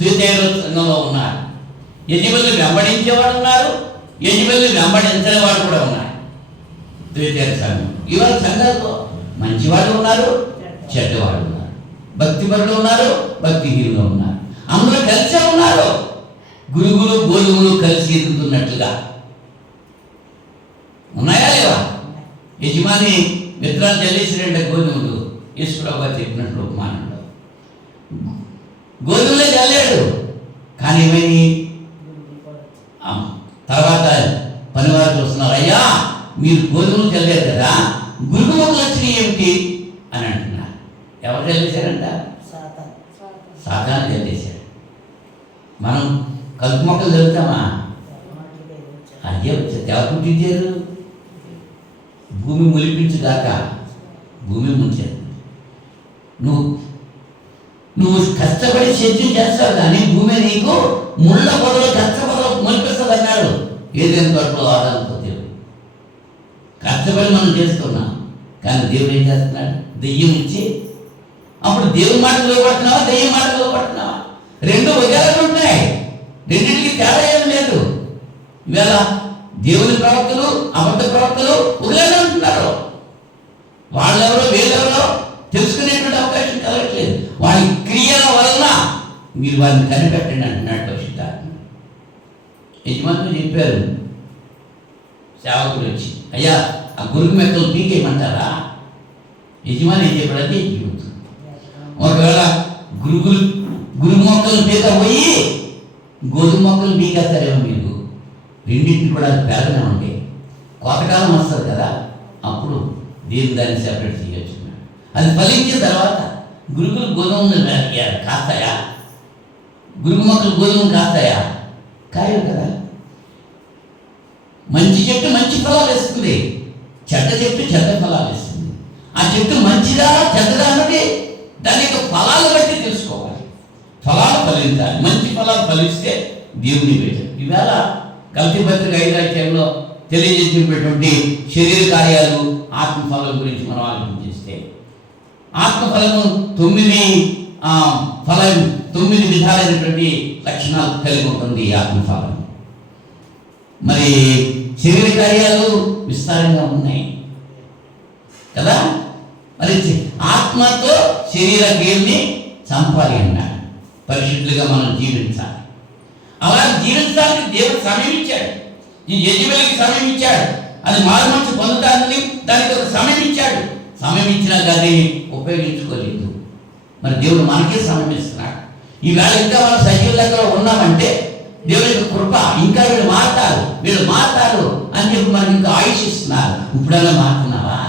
ద్వితీయ సంఘంలో ఉన్నారు. యెజబెలుని వెంబడించేవాడు ఉన్నారు, యెజబెలుని వెంబడించని వాడు కూడా ఉన్నారు. ద్వితీయ సంఘం. ఇవాళ సంఘాల్లో మంచివాళ్ళు ఉన్నారు, చెడ్డవాళ్ళు ఉన్నారు, భక్తిపరులు ఉన్నారు, భక్తిహీనులు ఉన్నారు, అందరూ కలిసే ఉన్నారు. గురుగులు గోధుమలు కలిసి ఎదుగుతున్నట్లుగా ఉన్నాయా లేవా? యజమాని విత్తనాలు చల్లేసిరంటే గోధుమలు, యేసుప్రభువు చెప్పినట్లు ఉపమానంలో గోధుమలే చల్లాడు. కానీ ఏమైంది? తర్వాత పనివారు చూస్తున్నారు, అయ్యా మీరు గోధుమలు చల్లారు కదా, గురుగు మొక్కలు వచ్చినాయి ఏమిటి అని అంటున్నారు. ఎవరు చల్లేశారంట? సాతాను చల్లేశాడు. మనం కలుపు మొక్కలు చల్లుతామా? అయ్యే వచ్చారు. ఎవరు పుట్టించారు? భూమి మొలిపించుగాక భూమి ముంచారు. నువ్వు కష్టపడి సేద్యం చేస్తావు కానీ భూమి నీకు ముళ్ళ పొదలు కష్ట పొదలు మొలిపిస్తుంది అన్నాడు ఏదైనా తోటలో ఆదాలతో దేవుడు. కష్టపడి మనం చేస్తున్నాం కానీ దేవుడు ఏం చేస్తున్నాడు? దెయ్యం ఇచ్చి అప్పుడు దేవుని మాటలు లోపడుతున్నావా, దెయ్యం మాటలు లోపడుతున్నావా? రెండు ఒకేలా ఉంటాయి, రెండింటికి తేడా ఏం లేదు. ఇవాళ దేవుని ప్రవక్తలు అబద్ధ ప్రవక్తలు ఒకేలా ఉంటున్నారు. వాళ్ళెవరో వీళ్ళెవరో తెలుసుకునేటువంటి అవకాశం కలగట్లేదు. వారి క్రియల వలన మీరు వారిని కనిపెట్టండి అంటున్నాడు పరిశుద్ధాత్మ. యజమానులు చెప్పారు, సేవకులు వచ్చి, అయ్యా ఆ గురుగు మెక్కలు పీకేయమంటారా? యజమాని ఏం చెప్పాడంటే జీవితం. ఒకవేళ గురుగు మొక్కలు పీకపోయి గోధుమ మొక్కలు పీకేస్తారేమో మీరు. రెండింటిని కూడా పెరగనే ఉంటే కోతకాలం వస్తుంది కదా, అప్పుడు దేవుని దాన్ని సెపరేట్ చేయొచ్చు. అది ఫలించిన తర్వాత గురుగులు గోధుమలు కాస్తాయా? గురుగు మొక్కలు గోధుమలు కాస్తాయా? కాయలు కదా. మంచి చెట్టు మంచి ఫలాలు ఇస్తుంది, చెడ్డ చెట్టు చెడ్డ ఫలాలు ఇస్తుంది. ఆ చెట్టు మంచిదా చెడ్డదా అన్నది దాని యొక్క ఫలాలు బట్టి తెలుసుకోవాలి. ఫలాలు ఫలించాలి. మంచి ఫలాలు ఫలిస్తే దేవుని పెట్టారు. ఈవేళ గలతీ పత్రిక 5వ అధ్యాయంలో తెలియజేసినటువంటి శరీర కార్యాలు ఆత్మఫలం గురించి మనం ఆలోచించేస్తే, ఆత్మఫలము 9 విధాలైనటువంటి లక్షణాలు కలిగి ఉంటుంది ఆత్మఫలం. మరి శరీర కార్యాలు విస్తారంగా ఉన్నాయి కదా. మరి ఆత్మతో శరీర క్రియల్ని చంపాలి అన్నాడు. పరిశుద్ధులుగా మనం జీవించాలి. అలా జీవించడానికి దేవుడు సమయం ఇచ్చాడు. ఈ యజమానికి సమయం ఇచ్చాడు. అది మారుమనసు పొందడానికి దానికి ఒక సమయం ఇచ్చాడు. సమయం ఇచ్చినా కానీ ఉపయోగించుకోలేదు. మరి దేవుడు మనకే సమయం ఇస్తున్నాడు. ఈవేళ ఇంకా మనం సజీవ దగ్గర ఉన్నామంటే దేవుడి యొక్క కృప. ఇంకా వీళ్ళు మారుతారు అని చెప్పి మనకి ఇంకా ఆయుష్ ఇస్తున్నారు. ఇప్పుడన్నా మారుతున్నావా?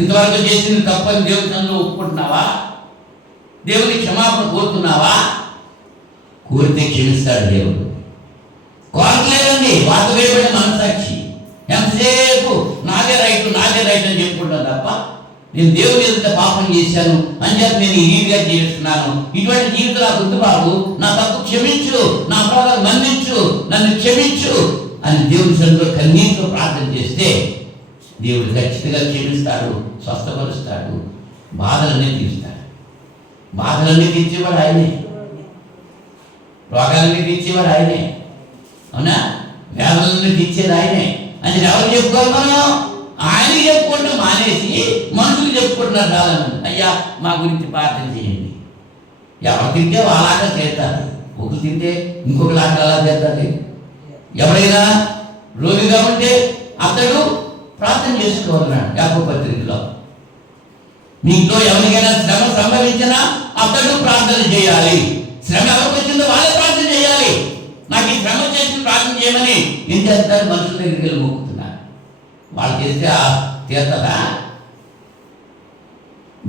ఇంతవరకు చేసింది తప్పని దేవుడి తనలో ఒప్పుకుంటున్నావా? దేవుని క్షమాపణ కోరుతున్నావా? కోరితే క్షమిస్తాడు దేవుడు. కోరట్లేదండి, వాత వేయబడిన మనసాక్షి ఎంతసేపు నాదే రైట్ అని చెప్పుకుంటాను తప్ప నేను దేవుని ఎదుట పాపం చేశాను అని చెప్పి నేను ఈ రీతిగా జీవిస్తున్నాను, ఇటువంటి జీవితం నాకు వద్దు బాబు, నా తప్పు క్షమించు, నా అపరాధాలు మన్నించు, నన్ను క్షమించు అని దేవుని సన్నిధిలో కన్నీటితో ప్రార్థన చేస్తే దేవుడు ఖచ్చితంగా క్షమిస్తాడు, స్వస్థపరుస్తాడు, బాధలన్నీ తీరుస్తాడు. బాధలన్నీ తీర్చేవాడు ఆయనే, రోగాలన్నీ తీర్చేవాడు ఆయనే, అవునా? వేదనలన్నీ తీర్చేది ఆయనే అని ఎవరు చెప్పుకోవాలి? మనం ఆయనకి చెప్పుకుంటూ మానేసి మనుషులు చెప్పుకుంటున్నారు చాలా మంది. అయ్యా మా గురించి ప్రార్థన చేయండి. ఎవరు తింటే వాళ్ళలాగా చేస్తారు, ఒకరు తింటే ఇంకొకలాగా అలా చేస్తారు. ఎవరైనా రోగిగా ఉంటే అతడు ప్రార్థన చేసుకోవాలన్నాడు యాకోబు పత్రికలో. మీతో ఎవరికైనా శ్రమ సంభవించినా అతడు ప్రార్థన చేయాలి. శ్రమ ఎవరికి వచ్చిందో వాళ్ళే ప్రార్థన చేయాలి. నాకు ఈ శ్రమ చేసి ప్రార్థన చేయమని ఏం చేస్తారు? మనుషుల దగ్గరికి వెళ్ళి మొక్కుతున్నారు. వాళ్ళు చేస్తే తీరుతుందా?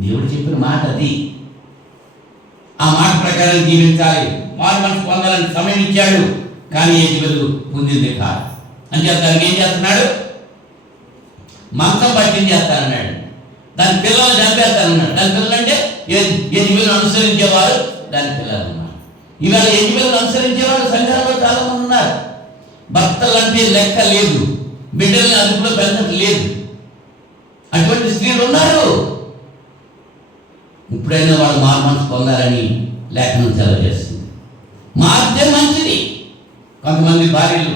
దేవుడు చెప్పిన మాట అది. ఆ మాట ప్రకారం జీవించాలి. వారు మనసు పొందాలని సమయం ఇచ్చాడు, కానీ యజబెలు పొందింది కాదు అని చెప్తానికి ఏం చేస్తున్నాడు? మంచం పట్టించేస్తానన్నాడు. దాని పిల్లలు చంపేస్తానన్నాడు. దాని పిల్లలు అంటే యజబెలు అనుసరించేవారు దాని పిల్లలు ఉన్నారు. ఇవాళ యజబెలు అనుసరించేవారు సంఘాలలో చాలా మంది ఉన్నారు. భర్తలు అంటే లెక్క లేదు, బిడ్డల్ని అదుపులో పెంచడం లేదు, అటువంటి స్త్రీలు ఉన్నారు. ఇప్పుడైనా వాళ్ళు మనసు పొందాలని లేఖనం సెలవు చేస్తుంది. మారితే మంచిది. కొంతమంది భార్యలు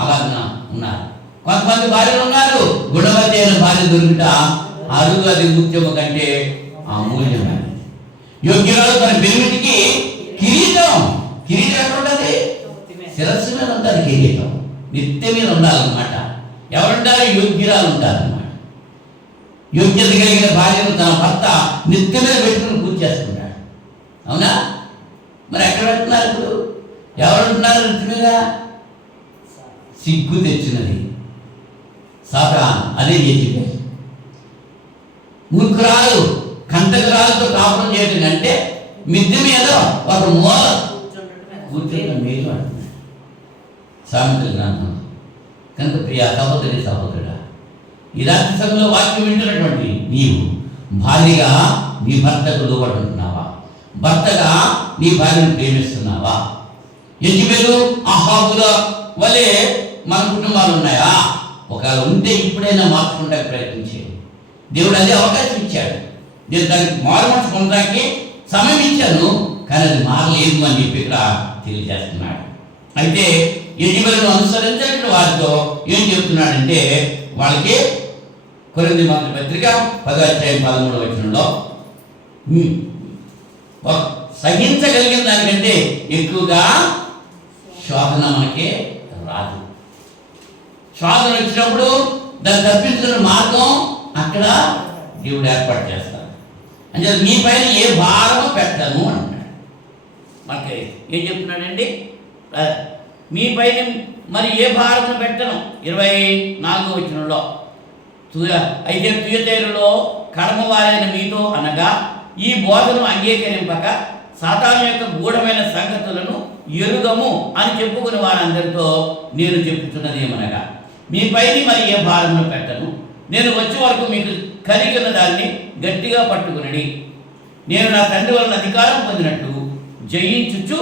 అలాగా ఉన్నారు, కొంతమంది భార్యలు ఉన్నారు. గుణవతి అయిన భార్య దొరికిట అరుగు అది ముత్యము కంటే అమూల్యమైనది. యోగ్యురాలు తన పెనిమిటికి కిరీటం ఎక్కడ ఉంటుంది? శిరస్సు మీద ఉంటుంది కిరీటం, నెత్తి మీద ఉండాలన్నమాట. ఎవరుంటారు? యోగ్యురాలు ఉంటారన్నమాట. యోగ్యత కలిగిన భార్యను తన భర్త నెత్తి మీద పెట్టుకుని పూజ చేసుకుంటాడు. అవునా? మరి ఎక్కడ పెడుతున్నారు ఇప్పుడు? ఎవరుంటున్నారు నెత్తి మీద? సిగ్గు తెచ్చినది సాతాను, అదే చెప్పేది. మూర్ఖురాలు కంటకరాలతో కాపురం చేయడం కంటే మిద్దె మీద ఒక మూల కూర్చొని మేలు అంటున్నాడు సామెతల గ్రంథం. కనుక ప్రియ సహోదరుడా, ఈ రాత్రి సమయంలో వాక్యం వింటున్నటువంటి నీవు భార్యగా నీ భర్తకు లోబడి ఉంటున్నావా? భర్తగా నీ భార్యను ప్రేమిస్తున్నావా? యెజెబెలు అహాబుల వలె మన కుటుంబాలు ఉన్నాయా? ఒకవేళ ఉంటే ఇప్పుడైనా మార్చుకోవడానికి ప్రయత్నించేది. దేవుడు అదే అవకాశం ఇచ్చాడు. నేను దానికి మారుమనసు పొందడానికి సమయం ఇచ్చాను, కానీ అది మారలేదు అని చెప్పి ఇక్కడ తెలియజేస్తున్నాడు. అయితే యెజెబెలును అనుసరించిన వారితో ఏం చెప్తున్నాడంటే, వాళ్ళకి కొరింథీ మొదటి పత్రిక 10:13 సహించగలిగిన దానికంటే ఎక్కువగా శోధన మనకి రాదు. శోధన వచ్చినప్పుడు దాన్ని తప్పించుకునే మార్గం అక్కడ దేవుడు ఏర్పాటు చేస్తాడు. అంటే మీ పైన ఏ భారము పెట్టను అంటున్నాడు. మనకి ఏం చెప్తున్నాడండి? మీ పైన మరి ఏ భారమును పెట్టను. 24 అయితే తుయతైరులో కడమవారైన మీతో అనగా ఈ బోధను అంగీకరింపక సాతాను యొక్క గూఢమైన సంగతులను ఎరుగము అని చెప్పుకుని వారందరితో నేను చెప్పుతున్నది ఏమనగా, మీపైన మరి ఏ భారమును పెట్టను. నేను వచ్చే వరకు మీకు కలిగి ఉన్న దాన్ని గట్టిగా పట్టుకునడి. నేను నా తండ్రి వలన అధికారం పొందినట్టు జయించుచు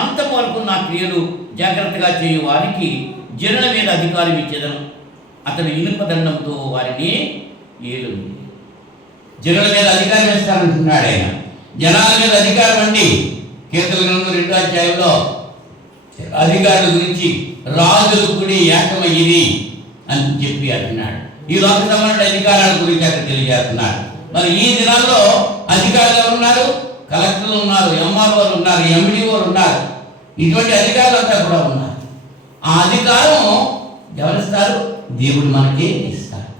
అంతం వరకు నా క్రియలు జాగ్రత్తగా చేయు వారికి జనుల మీద అధికారం ఇచ్చేదను. అతను ఇనుప దండంతో వారిని ఏలు. జనుల మీద అధికారం ఇస్తానంటున్నాడు ఆయన. జనాల మీద అధికారం అండి. కీర్తనల గ్రంథం 2వ అధికారుల గురించి రాజులు కూడా ఏకమయ్యి అని చెప్పి అంటున్నాడు. ఈ లోక సంబంధ అధికారాల గురించి అక్కడ తెలియజేస్తున్నాడు. మరి ఈ దినాల్లో అధికారులు ఎవరు ఉన్నారు? కలెక్టర్లు ఉన్నారు, ఎంఆర్ఓ ఉన్నారు, ఎండిఓ ఉన్నారు. ఇటువంటి అధికారులు అంతా కూడా ఉన్నారు. ఆ అధికారం ఎవరిస్తారు? దేవుడు మనకి ఇస్తారు.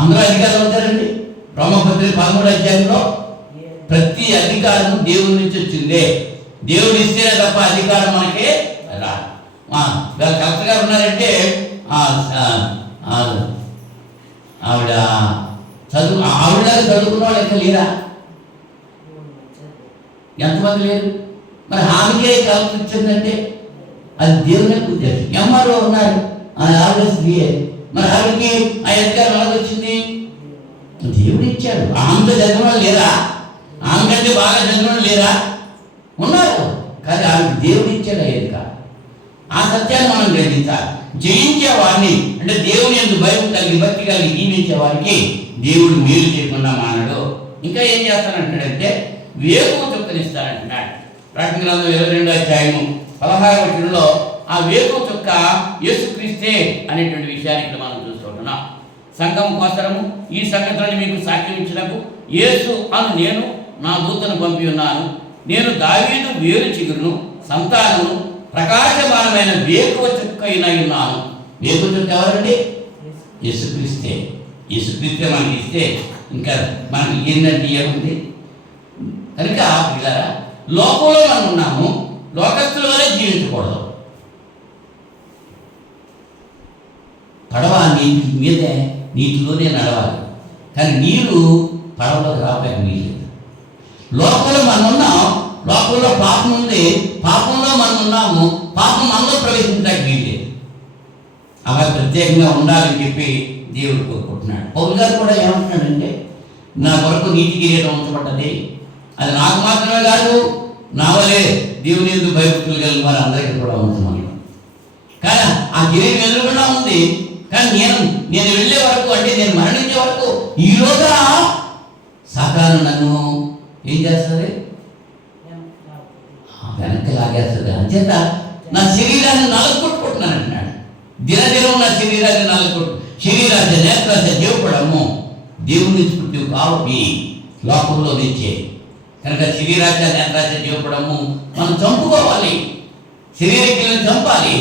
అందరూ అధికారులు ఉంటారండి. రోమపత్రిక 13 ప్రతి అధికారం దేవుడి నుంచి వచ్చిందే. దేవుడు ఇస్తేనే తప్ప అధికారం మనకి రాదు. కలెక్టర్ గారు ఉన్నారంటే ఆవిడ చదువుకున్న వాళ్ళు ఎక్కడ లేరా? ఎంతమంది లేరు? మరి ఆమెకే కలెక్టర్ ఇచ్చిందంటే అది దేవునే ఉద్దేశం. ఎంఆర్ఓ ఉన్నారు, ఆవిడ మరి ఆవిడకి ఆ అధికారం ఎలా వచ్చింది? దేవుడు ఇచ్చాడు. ఆమెతో చదివిన వాళ్ళు లేరా? ఆమె కంటే బాగా చదివిన వాళ్ళు లేరా? ఉన్నారు. కానీ ఆమె దేవుడు ఇచ్చాడు అధికారం. ఆ సత్యాన్ని మనం గ్రహించాలి. జయించే వారిని అంటే దేవుని యందు భయం కలిగి భక్తి కలిగి జీవించే వారికి దేవుడు మేలు చేయకుండా మానడు. ఇంకా ఏం చేస్తానంటాడంటే వేకువ చుక్కనిస్తానంటున్నాడు. ప్రకటన గ్రంథం 22:16 ఆ వేకువ చుక్క యేసుక్రీస్తే అనేటువంటి విషయాన్ని ఇక్కడ మనం చూస్తుంటున్నాం. సంఘం కోసరము ఈ సంగతులను మీకు సాక్ష్యం ఇచ్చినకు యేసు అను నేను నా దూతను పంపి ఉన్నాను. నేను దావీదు వేరు చిగురును సంతానము ప్రకాశమానమైన వేకువ చుక్క ఉన్నాను. వేకువ చుక్క ఎవరండి? యేసుక్రీస్తే. యేసుక్రీస్తే మనకి ఇస్తే ఇంకా మనకి ఏంటంటే ఏముంది? కనుక పిల్లరా, లోకంలో మనం ఉన్నాము, లోకస్తుల వలె జీవించకూడదు. పడవ నీటి మీదే నీటిలోనే నడవాలి, కానీ నీరు పడవలోకి రావడానికి వీలేదు. లోకంలో మనం ఉన్నాం, లోకంలో పాపం ఉంది, పాపంలో మనం ఉన్నాము, పాపం మనలో ప్రవేశించడానికి వీలేదు. అలా ప్రత్యేకంగా ఉండాలని చెప్పి దేవుడు కోరుకుంటున్నాడు. పౌలు గారు కూడా ఏమంటున్నాడంటే, నా కొరకు నీటి కిరీటం ఉంచబడ్డది, అది నాకు మాత్రమే కాదు, నా వలే దేవుని యందు భయభక్తులు కలిగిన వారు అందరికీ కూడా ఉంటున్నాను. కానీ ఆ కిరీటం ఎదురుకుండా ఉంది. కానీ నేను వెళ్ళే వరకు, అంటే నేను మరణించే వరకు ఈరోజు సాతాను నన్ను ఏం చేస్తుంది? వెనక్కి లాగేస్తుంది. అంచేత నా శరీరాన్ని నలగొట్టుకుంటున్నాను అంటున్నాడు. దినదినం నా శరీరాన్ని నలగొట్టు శరీరాన్ని నేత్రాన్ని దేవుడము దేవుని మృత్యు కావవి లోకంలో నిచ్చే. కనుక శరీరాశ నేత్రాశ చూపడము మనం చంపుకోవాలి, శరీరక్రియలను చంపాలి,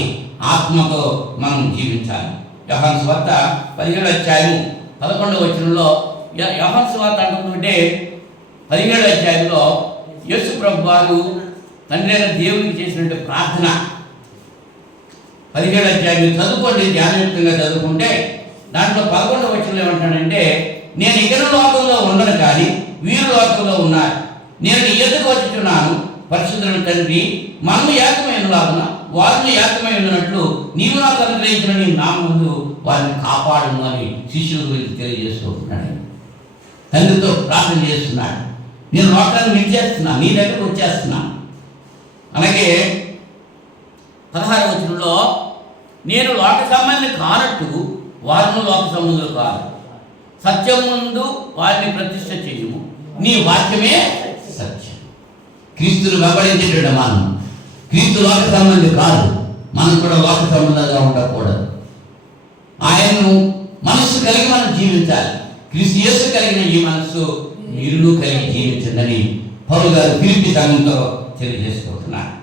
ఆత్మతో మనం జీవించాలి. యోహాను సువార్త 17వ అధ్యాయము 11వ వచనంలో యోహాను సువార్త అంటుంటే 17వ అధ్యాయంలో యేసు ప్రభు వారు తండ్రి అయిన దేవునికి చేసినట్టు ప్రార్థన 17వ అధ్యాయం చదువుకోండి, ధ్యానయుక్తంగా చదువుకుంటే దాంట్లో 11వ వచనంలో ఏమంటాడంటే, నేను ఇతర లోకంలో ఉండను కానీ వీరు లోకంలో ఉన్నారు, నేను నీ ఎదుగు వచ్చుచున్నాను పరిశుద్ధుల తండ్రి, మనము ఏకమైన లాగున వారిని ఏకమై ఉన్నట్లు నీవు నాకు అనుగ్రహించిన నీ నామముందు వారిని కాపాడును అని శిష్యుల గురించి తెలియజేస్తూ ఉంటున్నాడు. తండ్రితో ప్రార్థన చేస్తున్నాడు, నేను లోకాన్ని విడిచేస్తున్నాను, నీ దగ్గరకు వచ్చేస్తున్నాను. అలాగే 16వ వచనంలో, నేను లోక సంబంధి కానట్టు వారిని లోక సంబంధులు కాదు, సత్యం ముందు వారిని ప్రతిష్ఠ చేయము, నీ వాక్యమే సత్యం. క్రీస్తును వెంబడించేటప్పుడు మనం క్రీస్తు లోక సంబంధి కాదు, మనం కూడా లోక సంబంధంగా ఉండకూడదు. ఆయన్ను మనస్సు కలిగి మనం జీవించాలి. క్రీస్తు యేసు కలిగిన ఈ మనస్సు మీరును కలిగి జీవించండి పౌలు గారు ఫిలిప్పీ సంఘంతో తెలియజేసుకుంటున్నారు.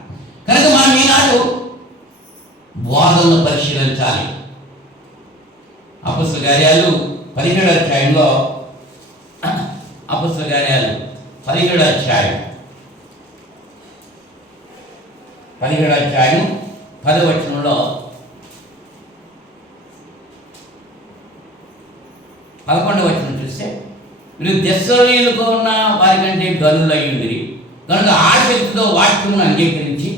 కనుక మనం ఈనాడు బోధనను పరిశీలించాలి. అపొస్తలుల కార్యాలు 17వ అధ్యాయంలో, అపొస్తలుల కార్యాలు 17వ అధ్యాయం 10వ వచనంలో 11వ వచనం చూస్తే, మీరు దెస్సలోనికలో ఉన్న వారి కంటే గనులయ్యుండిరి కనుక ఆసక్తితో వాక్యమును అంగీకరించి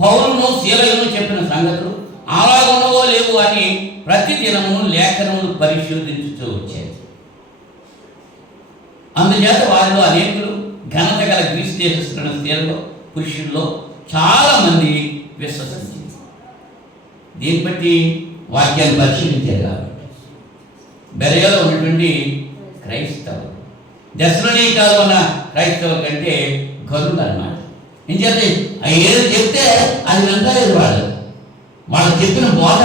పౌలును శీలయును చెప్పిన సంగతులు అలాగున్నవో లేవు అని ప్రతి దినము లేఖనములు పరిశోధించుతూ వచ్చేది. అందుచేత వారిలో అనేకులు ఘనత గల గ్రీసు దేశస్తున్న స్త్రీలలో పురుషుల్లో చాలా మంది విశ్వసించారు. దీన్ని బట్టి వాక్యాన్ని పరిశీలించారు కాబట్టి బెరయలో ఉన్నటువంటి క్రైస్తవులు దెస్సలోనికలో ఉన్న క్రైస్తవుల కంటే గనులు అన్నమాట. ఏం చేస్తే ఏది చెప్తే అది వెంటలేదు. వాళ్ళు చెప్పిన బోధ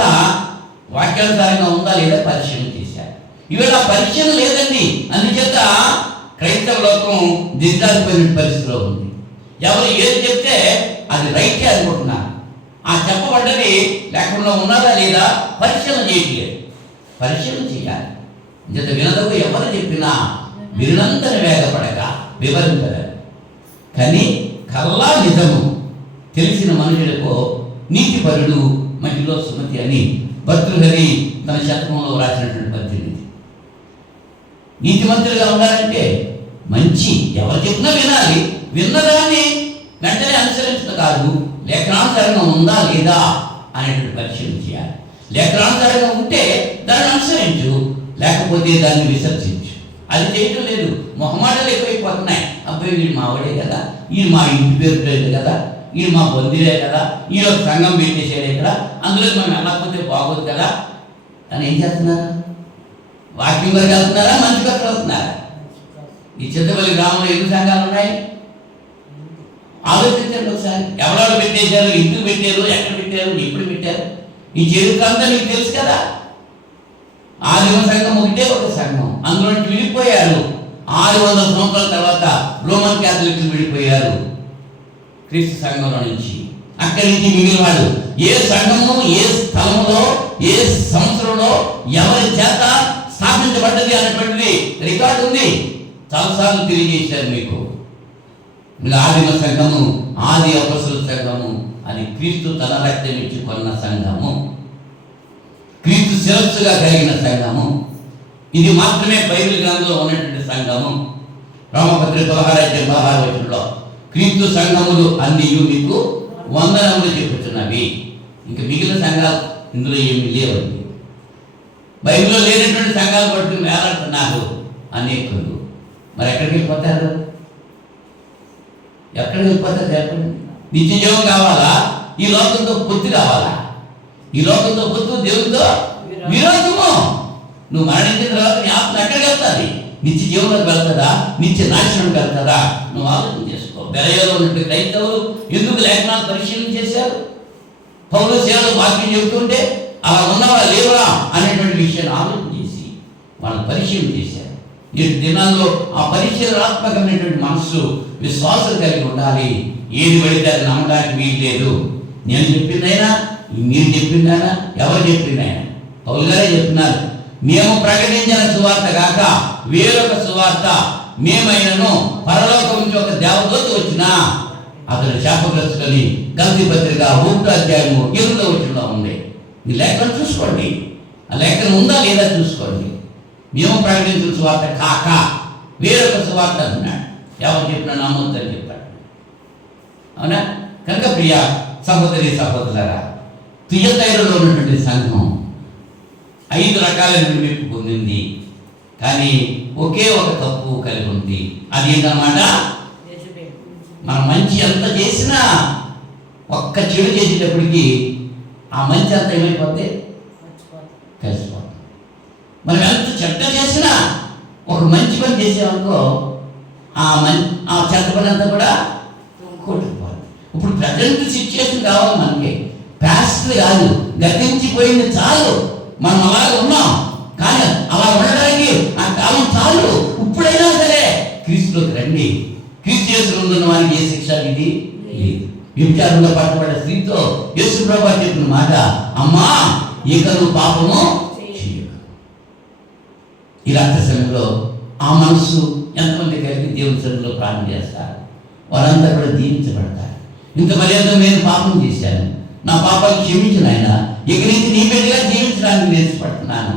వాక్యానుసారంగా ఉందా లేదా పరిశీలన చేశారు. ఈవేళ పరిశీలన లేదండి, అందుచేత క్రైస్తవ లోకం దిద్దారిపోయిన పరిస్థితిలో ఉంది. ఎవరు ఏది చెప్తే అది రైటే అనుకుంటున్నారు. ఆ చెప్పబడ్డది లేకుండా ఉన్నదా లేదా పరిశీలన చేయట్లేదు. పరిశీలన చేయాలి. ఇంత వినదకు ఎవరు చెప్పినా వినంతని వేగపడక వివరించలేదు. కానీ కల్లా నిజము తెలిసిన మనుషులకు నీతిపరుడు మధ్యలో సుమతి అని భర్తృహరి తన శతకంలో రాసినటువంటి పద్యం. నీతిమంతులుగా ఉండాలంటే మంచి ఎవరు చెప్పినా వినాలి. విన్నదాన్ని వెంటనే అనుసరించడం కాదు, లేఖనానుసారంగా ఉందా లేదా అనేటువంటి పరిశీలన చేయాలి. లేఖనానుసారంగా ఉంటే దాన్ని అనుసరించు, లేకపోతే దాన్ని విసర్జించు. అది చేయటం లేదు. మొహమాటలు ఎక్కువైపోతున్నాయి. అబ్బాయి వీడు మా వాడే కదా, ఈయన మా ఇంటి పేరు లేదు కదా, ఈయన మా బంధువులే కదా, ఈయన ఒక సంఘం పెట్టేసాడే కదా, అందులో మనం వెళ్ళకపోతే బాగోదు కదా అని ఏం చేస్తున్నారు? వాక్యం వరకు వెళ్తున్నారా, మంచి పక్కన వెళ్తున్నారా? ఈ చింతపల్లి గ్రామంలో ఎన్ని సంఘాలు ఉన్నాయి ఆలోచించండి ఒకసారి. ఎవరెవరు పెట్టేశారు, ఎందుకు పెట్టారు, ఎక్కడ పెట్టారు, ఎప్పుడు పెట్టారు, ఈ చరిత్ర అంతా మీకు తెలుసు కదా. ఆదిమ సంఘం ఒకటే ఒక సంఘం, అందులో విడిపోయారు. 600 సంవత్సరాల తర్వాత రోమన్ క్యాథలిక్లు విడిపోయారు క్రీస్తు సంఘంలో నుంచి. అక్కడి నుంచి మిగిలినవాడు ఏ సంఘము ఏ స్థలంలో ఏ సంవత్సరంలో ఎవరి చేత స్థాపించబడ్డది అన్నటువంటిది రికార్డు ఉంది. చాలాసార్లు తెలియజేశారు మీకు. ఆదిమ సంఘము, ఆది అపొస్తలుల సంఘము అది క్రీస్తు తన రక్తం ఇచ్చి కొన్న సంఘము, క్రీస్తు శిరస్సుగా కలిగిన సంఘము. ఇది మాత్రమే బైబిల్ గ్రంథంలో ఉన్నటువంటి సంఘము. రోమపత్రిక 16:16 క్రీస్తు సంఘములు అన్నీ మీకు వందనములు చెప్పుతున్నవి. ఇంక మిగిలిన సంఘాలు ఇందులో ఏమి లేవండి. బైబిల్లో లేనటువంటి సంఘాలు పట్టుకుని వేలాడుతున్నారు అనేకులు. మరి ఎక్కడికి వెళ్ళిపోతారు? ఎక్కడికి వెళ్ళిపోతారు చెప్పండి. నిత్య జీవం కావాలా? ఈ లోకంతో పొత్తు కావాలా? ఈ లోకంతో పొత్తు దేవుడితో విరోధము. నువ్వు మరణించిన తర్వాత నీ ఆత్మ ఎక్కడికి వెళ్తుంది? నిత్య జీవంలోకి వెళ్తుందా, నిత్య నాశనంకి వెళ్తుందా? నువ్వు ఆలోచన చేసుకో. బెరయలో ఉన్నటువంటి క్రైస్తవులు ఎందుకు లేఖనాలు పరిశీలన చేశారు? పౌలు సేవలు వాక్యం చెబుతుంటే అలా ఉన్నవా లేవా అనేటువంటి విషయాన్ని ఆలోచన చేసి వాళ్ళు పరిశీలన చేశారు. ఈ దినాల్లో ఆ పరిశీలనాత్మకమైనటువంటి మనస్సు, విశ్వాసం కలిగి ఉండాలి. ఏది పడితే అది నమ్మడానికి వీలు లేదు. నేను చెప్పిందైనా, మీరు చెప్పిందైనా, ఎవరు చెప్పిందైనా, పౌలు గారే చెప్తున్నారు, మేము ప్రకటించిన సువార్త కాక వేరొక సువార్త మేమైనను పరలోకం నుంచి ఒక దేవదూత వచ్చినా అతడు శాపగ్రస్తుని. గలతీ పత్రిక 1వ అధ్యాయము 8వ వచనంలో ఉంది. ఈ లేఖను చూసుకోండి, ఆ లేఖనం ఉందా లేదా చూసుకోండి. మేము ప్రకటించిన సువార్త కాక వేరొక సువార్త అన్నాడు. ఎవరు చెప్పినా నమ్మొద్దని చెప్పాడు. అవునా? కనుక ప్రియ సహోదరి సహోదరులారా, తుయతైరులో ఉన్నటువంటి సంఘం 5 రకాల విడిపింపు పొందింది. కానీ ఒకే ఒక తప్పు కలిగి ఉంది. అది ఏంటన్నమాట, మనం మంచి ఎంత చేసినా ఒక్క చెడు చేసేటప్పటికి ఆ మంచి అంతా ఏమైపోతే కలిసిపోతుంది. మనం ఎంత చెడ్డ చేసినా ఒక మంచి పని చేసామనుకో ఆ చెడ్డ పని అంతా కూడా కొట్టుకుపోతుంది. ఇప్పుడు ప్రజెంట్ సిచ్యుయేషన్ కావాలి మనకి, పాస్ట్ కాదు, గతించిపోయింది చాలు. మనం అలాగే ఉన్నాం, కానీ అలా ఉండడానికి ఆ కాలం చాలు. ఇప్పుడైనా సరే క్రీస్తులోకి రండి. క్రీస్తు యేసులో ఉన్న వారికి ఏ శిక్ష ఇది లేదు. వ్యభిచారంలో పట్టుబడ్డ స్త్రీతో యేసు ప్రభువు చెప్పిన మాట, అమ్మా ఇక నువ్వు పాపము చేయకు. ఇలాంటి సమయంలో ఆ మనస్సు ఎంతమంది కలిగి దేవుని సన్నిధిలో ప్రార్థన చేస్తారు, వారంతా కూడా దీవించబడతారు. ఇంత మర్యాద నేను పాపం చేశాను, నా పాపాలు క్షమించిన ఆయన, ఇక నుంచి నీ బిడ్డగా జీవించడానికి నేర్చుపడుతున్నాను,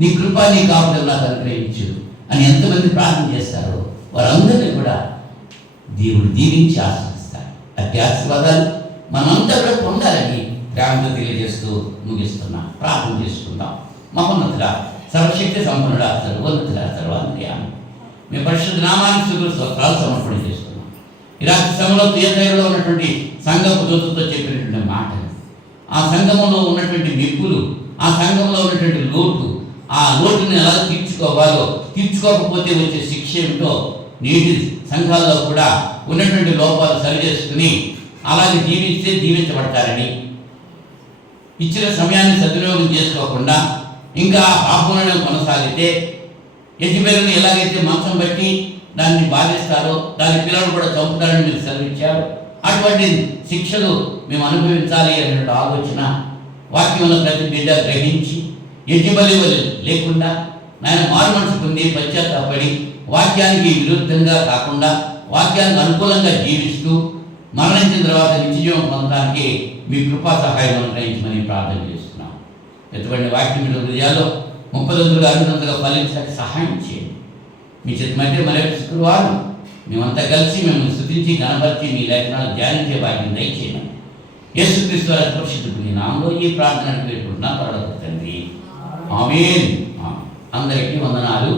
నీ కృప నీ కాపుదల నాకు అనుగ్రహించు అని ఎంతమంది ప్రార్థన చేస్తారో వారందరినీ కూడా దేవుడు దీవించి ఆశీర్వదిస్తారు. అట్టి ఆశీర్వాదాలు మనమంతా కూడా పొందాలని ప్రేమతో తెలియజేస్తూ ముగిస్తున్నాం. ప్రార్థన చేసుకుందాం. మహోన్నతుడా, సర్వశక్తి సంపన్నుడా, సర్వోన్నతుడా, సర్వాంతర్యామి, మీ పరిశుద్ధ నామానికి స్తోత్రాలు సమర్పణ చేస్తున్నాం. ఈ రాత్రి సమయంలో తుయతైరులో ఉన్నటువంటి సంఘపు దూతతో చెప్పినటువంటి మాటలు, ఆ సంఘంలో ఉన్నటువంటి మెప్పులు, ఆ సంఘంలో ఉన్నటువంటి లోటు, ఆ లోటుని ఎలా తీర్చుకోవాలో, తీర్చుకోకపోతే వచ్చే శిక్ష ఏమిటో, నేటి సంఘాల్లో కూడా ఉన్నటువంటి లోపాలు సరిచేసుకుని అలాగే జీవిస్తే దీవించబడతారని, ఇచ్చిన సమయాన్ని సద్వినియోగం చేసుకోకుండా ఇంకా పాపంలోనే కొనసాగితే యజమానులను ఎలాగైతే మంచం బట్టి దాన్ని బాధిస్తారో దాని పిల్లలు కూడా చంపుతారని మీరు సెలవిచ్చారు. అటువంటి శిక్షలు మేము అనుభవించాలి అనే ఆలోచన వాక్యంలో ప్రతి బిడ్డ గ్రహించి యజబలి లేకుండా నాయన మారు మనసు పొంది పశ్చాత్తాపడి వాక్యానికి విరుద్ధంగా కాకుండా వాక్యానికి అనుకూలంగా జీవిస్తూ మరణించిన తర్వాత నిత్యజీవం పొందడానికి మీ కృపా సహాయం అనుగ్రహించమని ప్రార్థన చేస్తున్నాం. ఎటువంటి వాక్యం మీ హృదయాల్లో 30 అభినంతగా ఫలించడానికి సహాయం చేయండి. మీ చిత్తమైతే మరి శుక్రవారం మేమంతా కలిసి మిమ్మల్ని స్తుతించి గణపరిచి మీ లేఖనాలు ధ్యానించే భాగ్యం దయచేయండి. యేసుక్రీస్తు వారి పరిశుద్ధుని నామములో ఈ ప్రార్థన వేడుకుంటున్నా పరలోక తండ్రి, ఆమేన్. అందరికీ వందనాలు.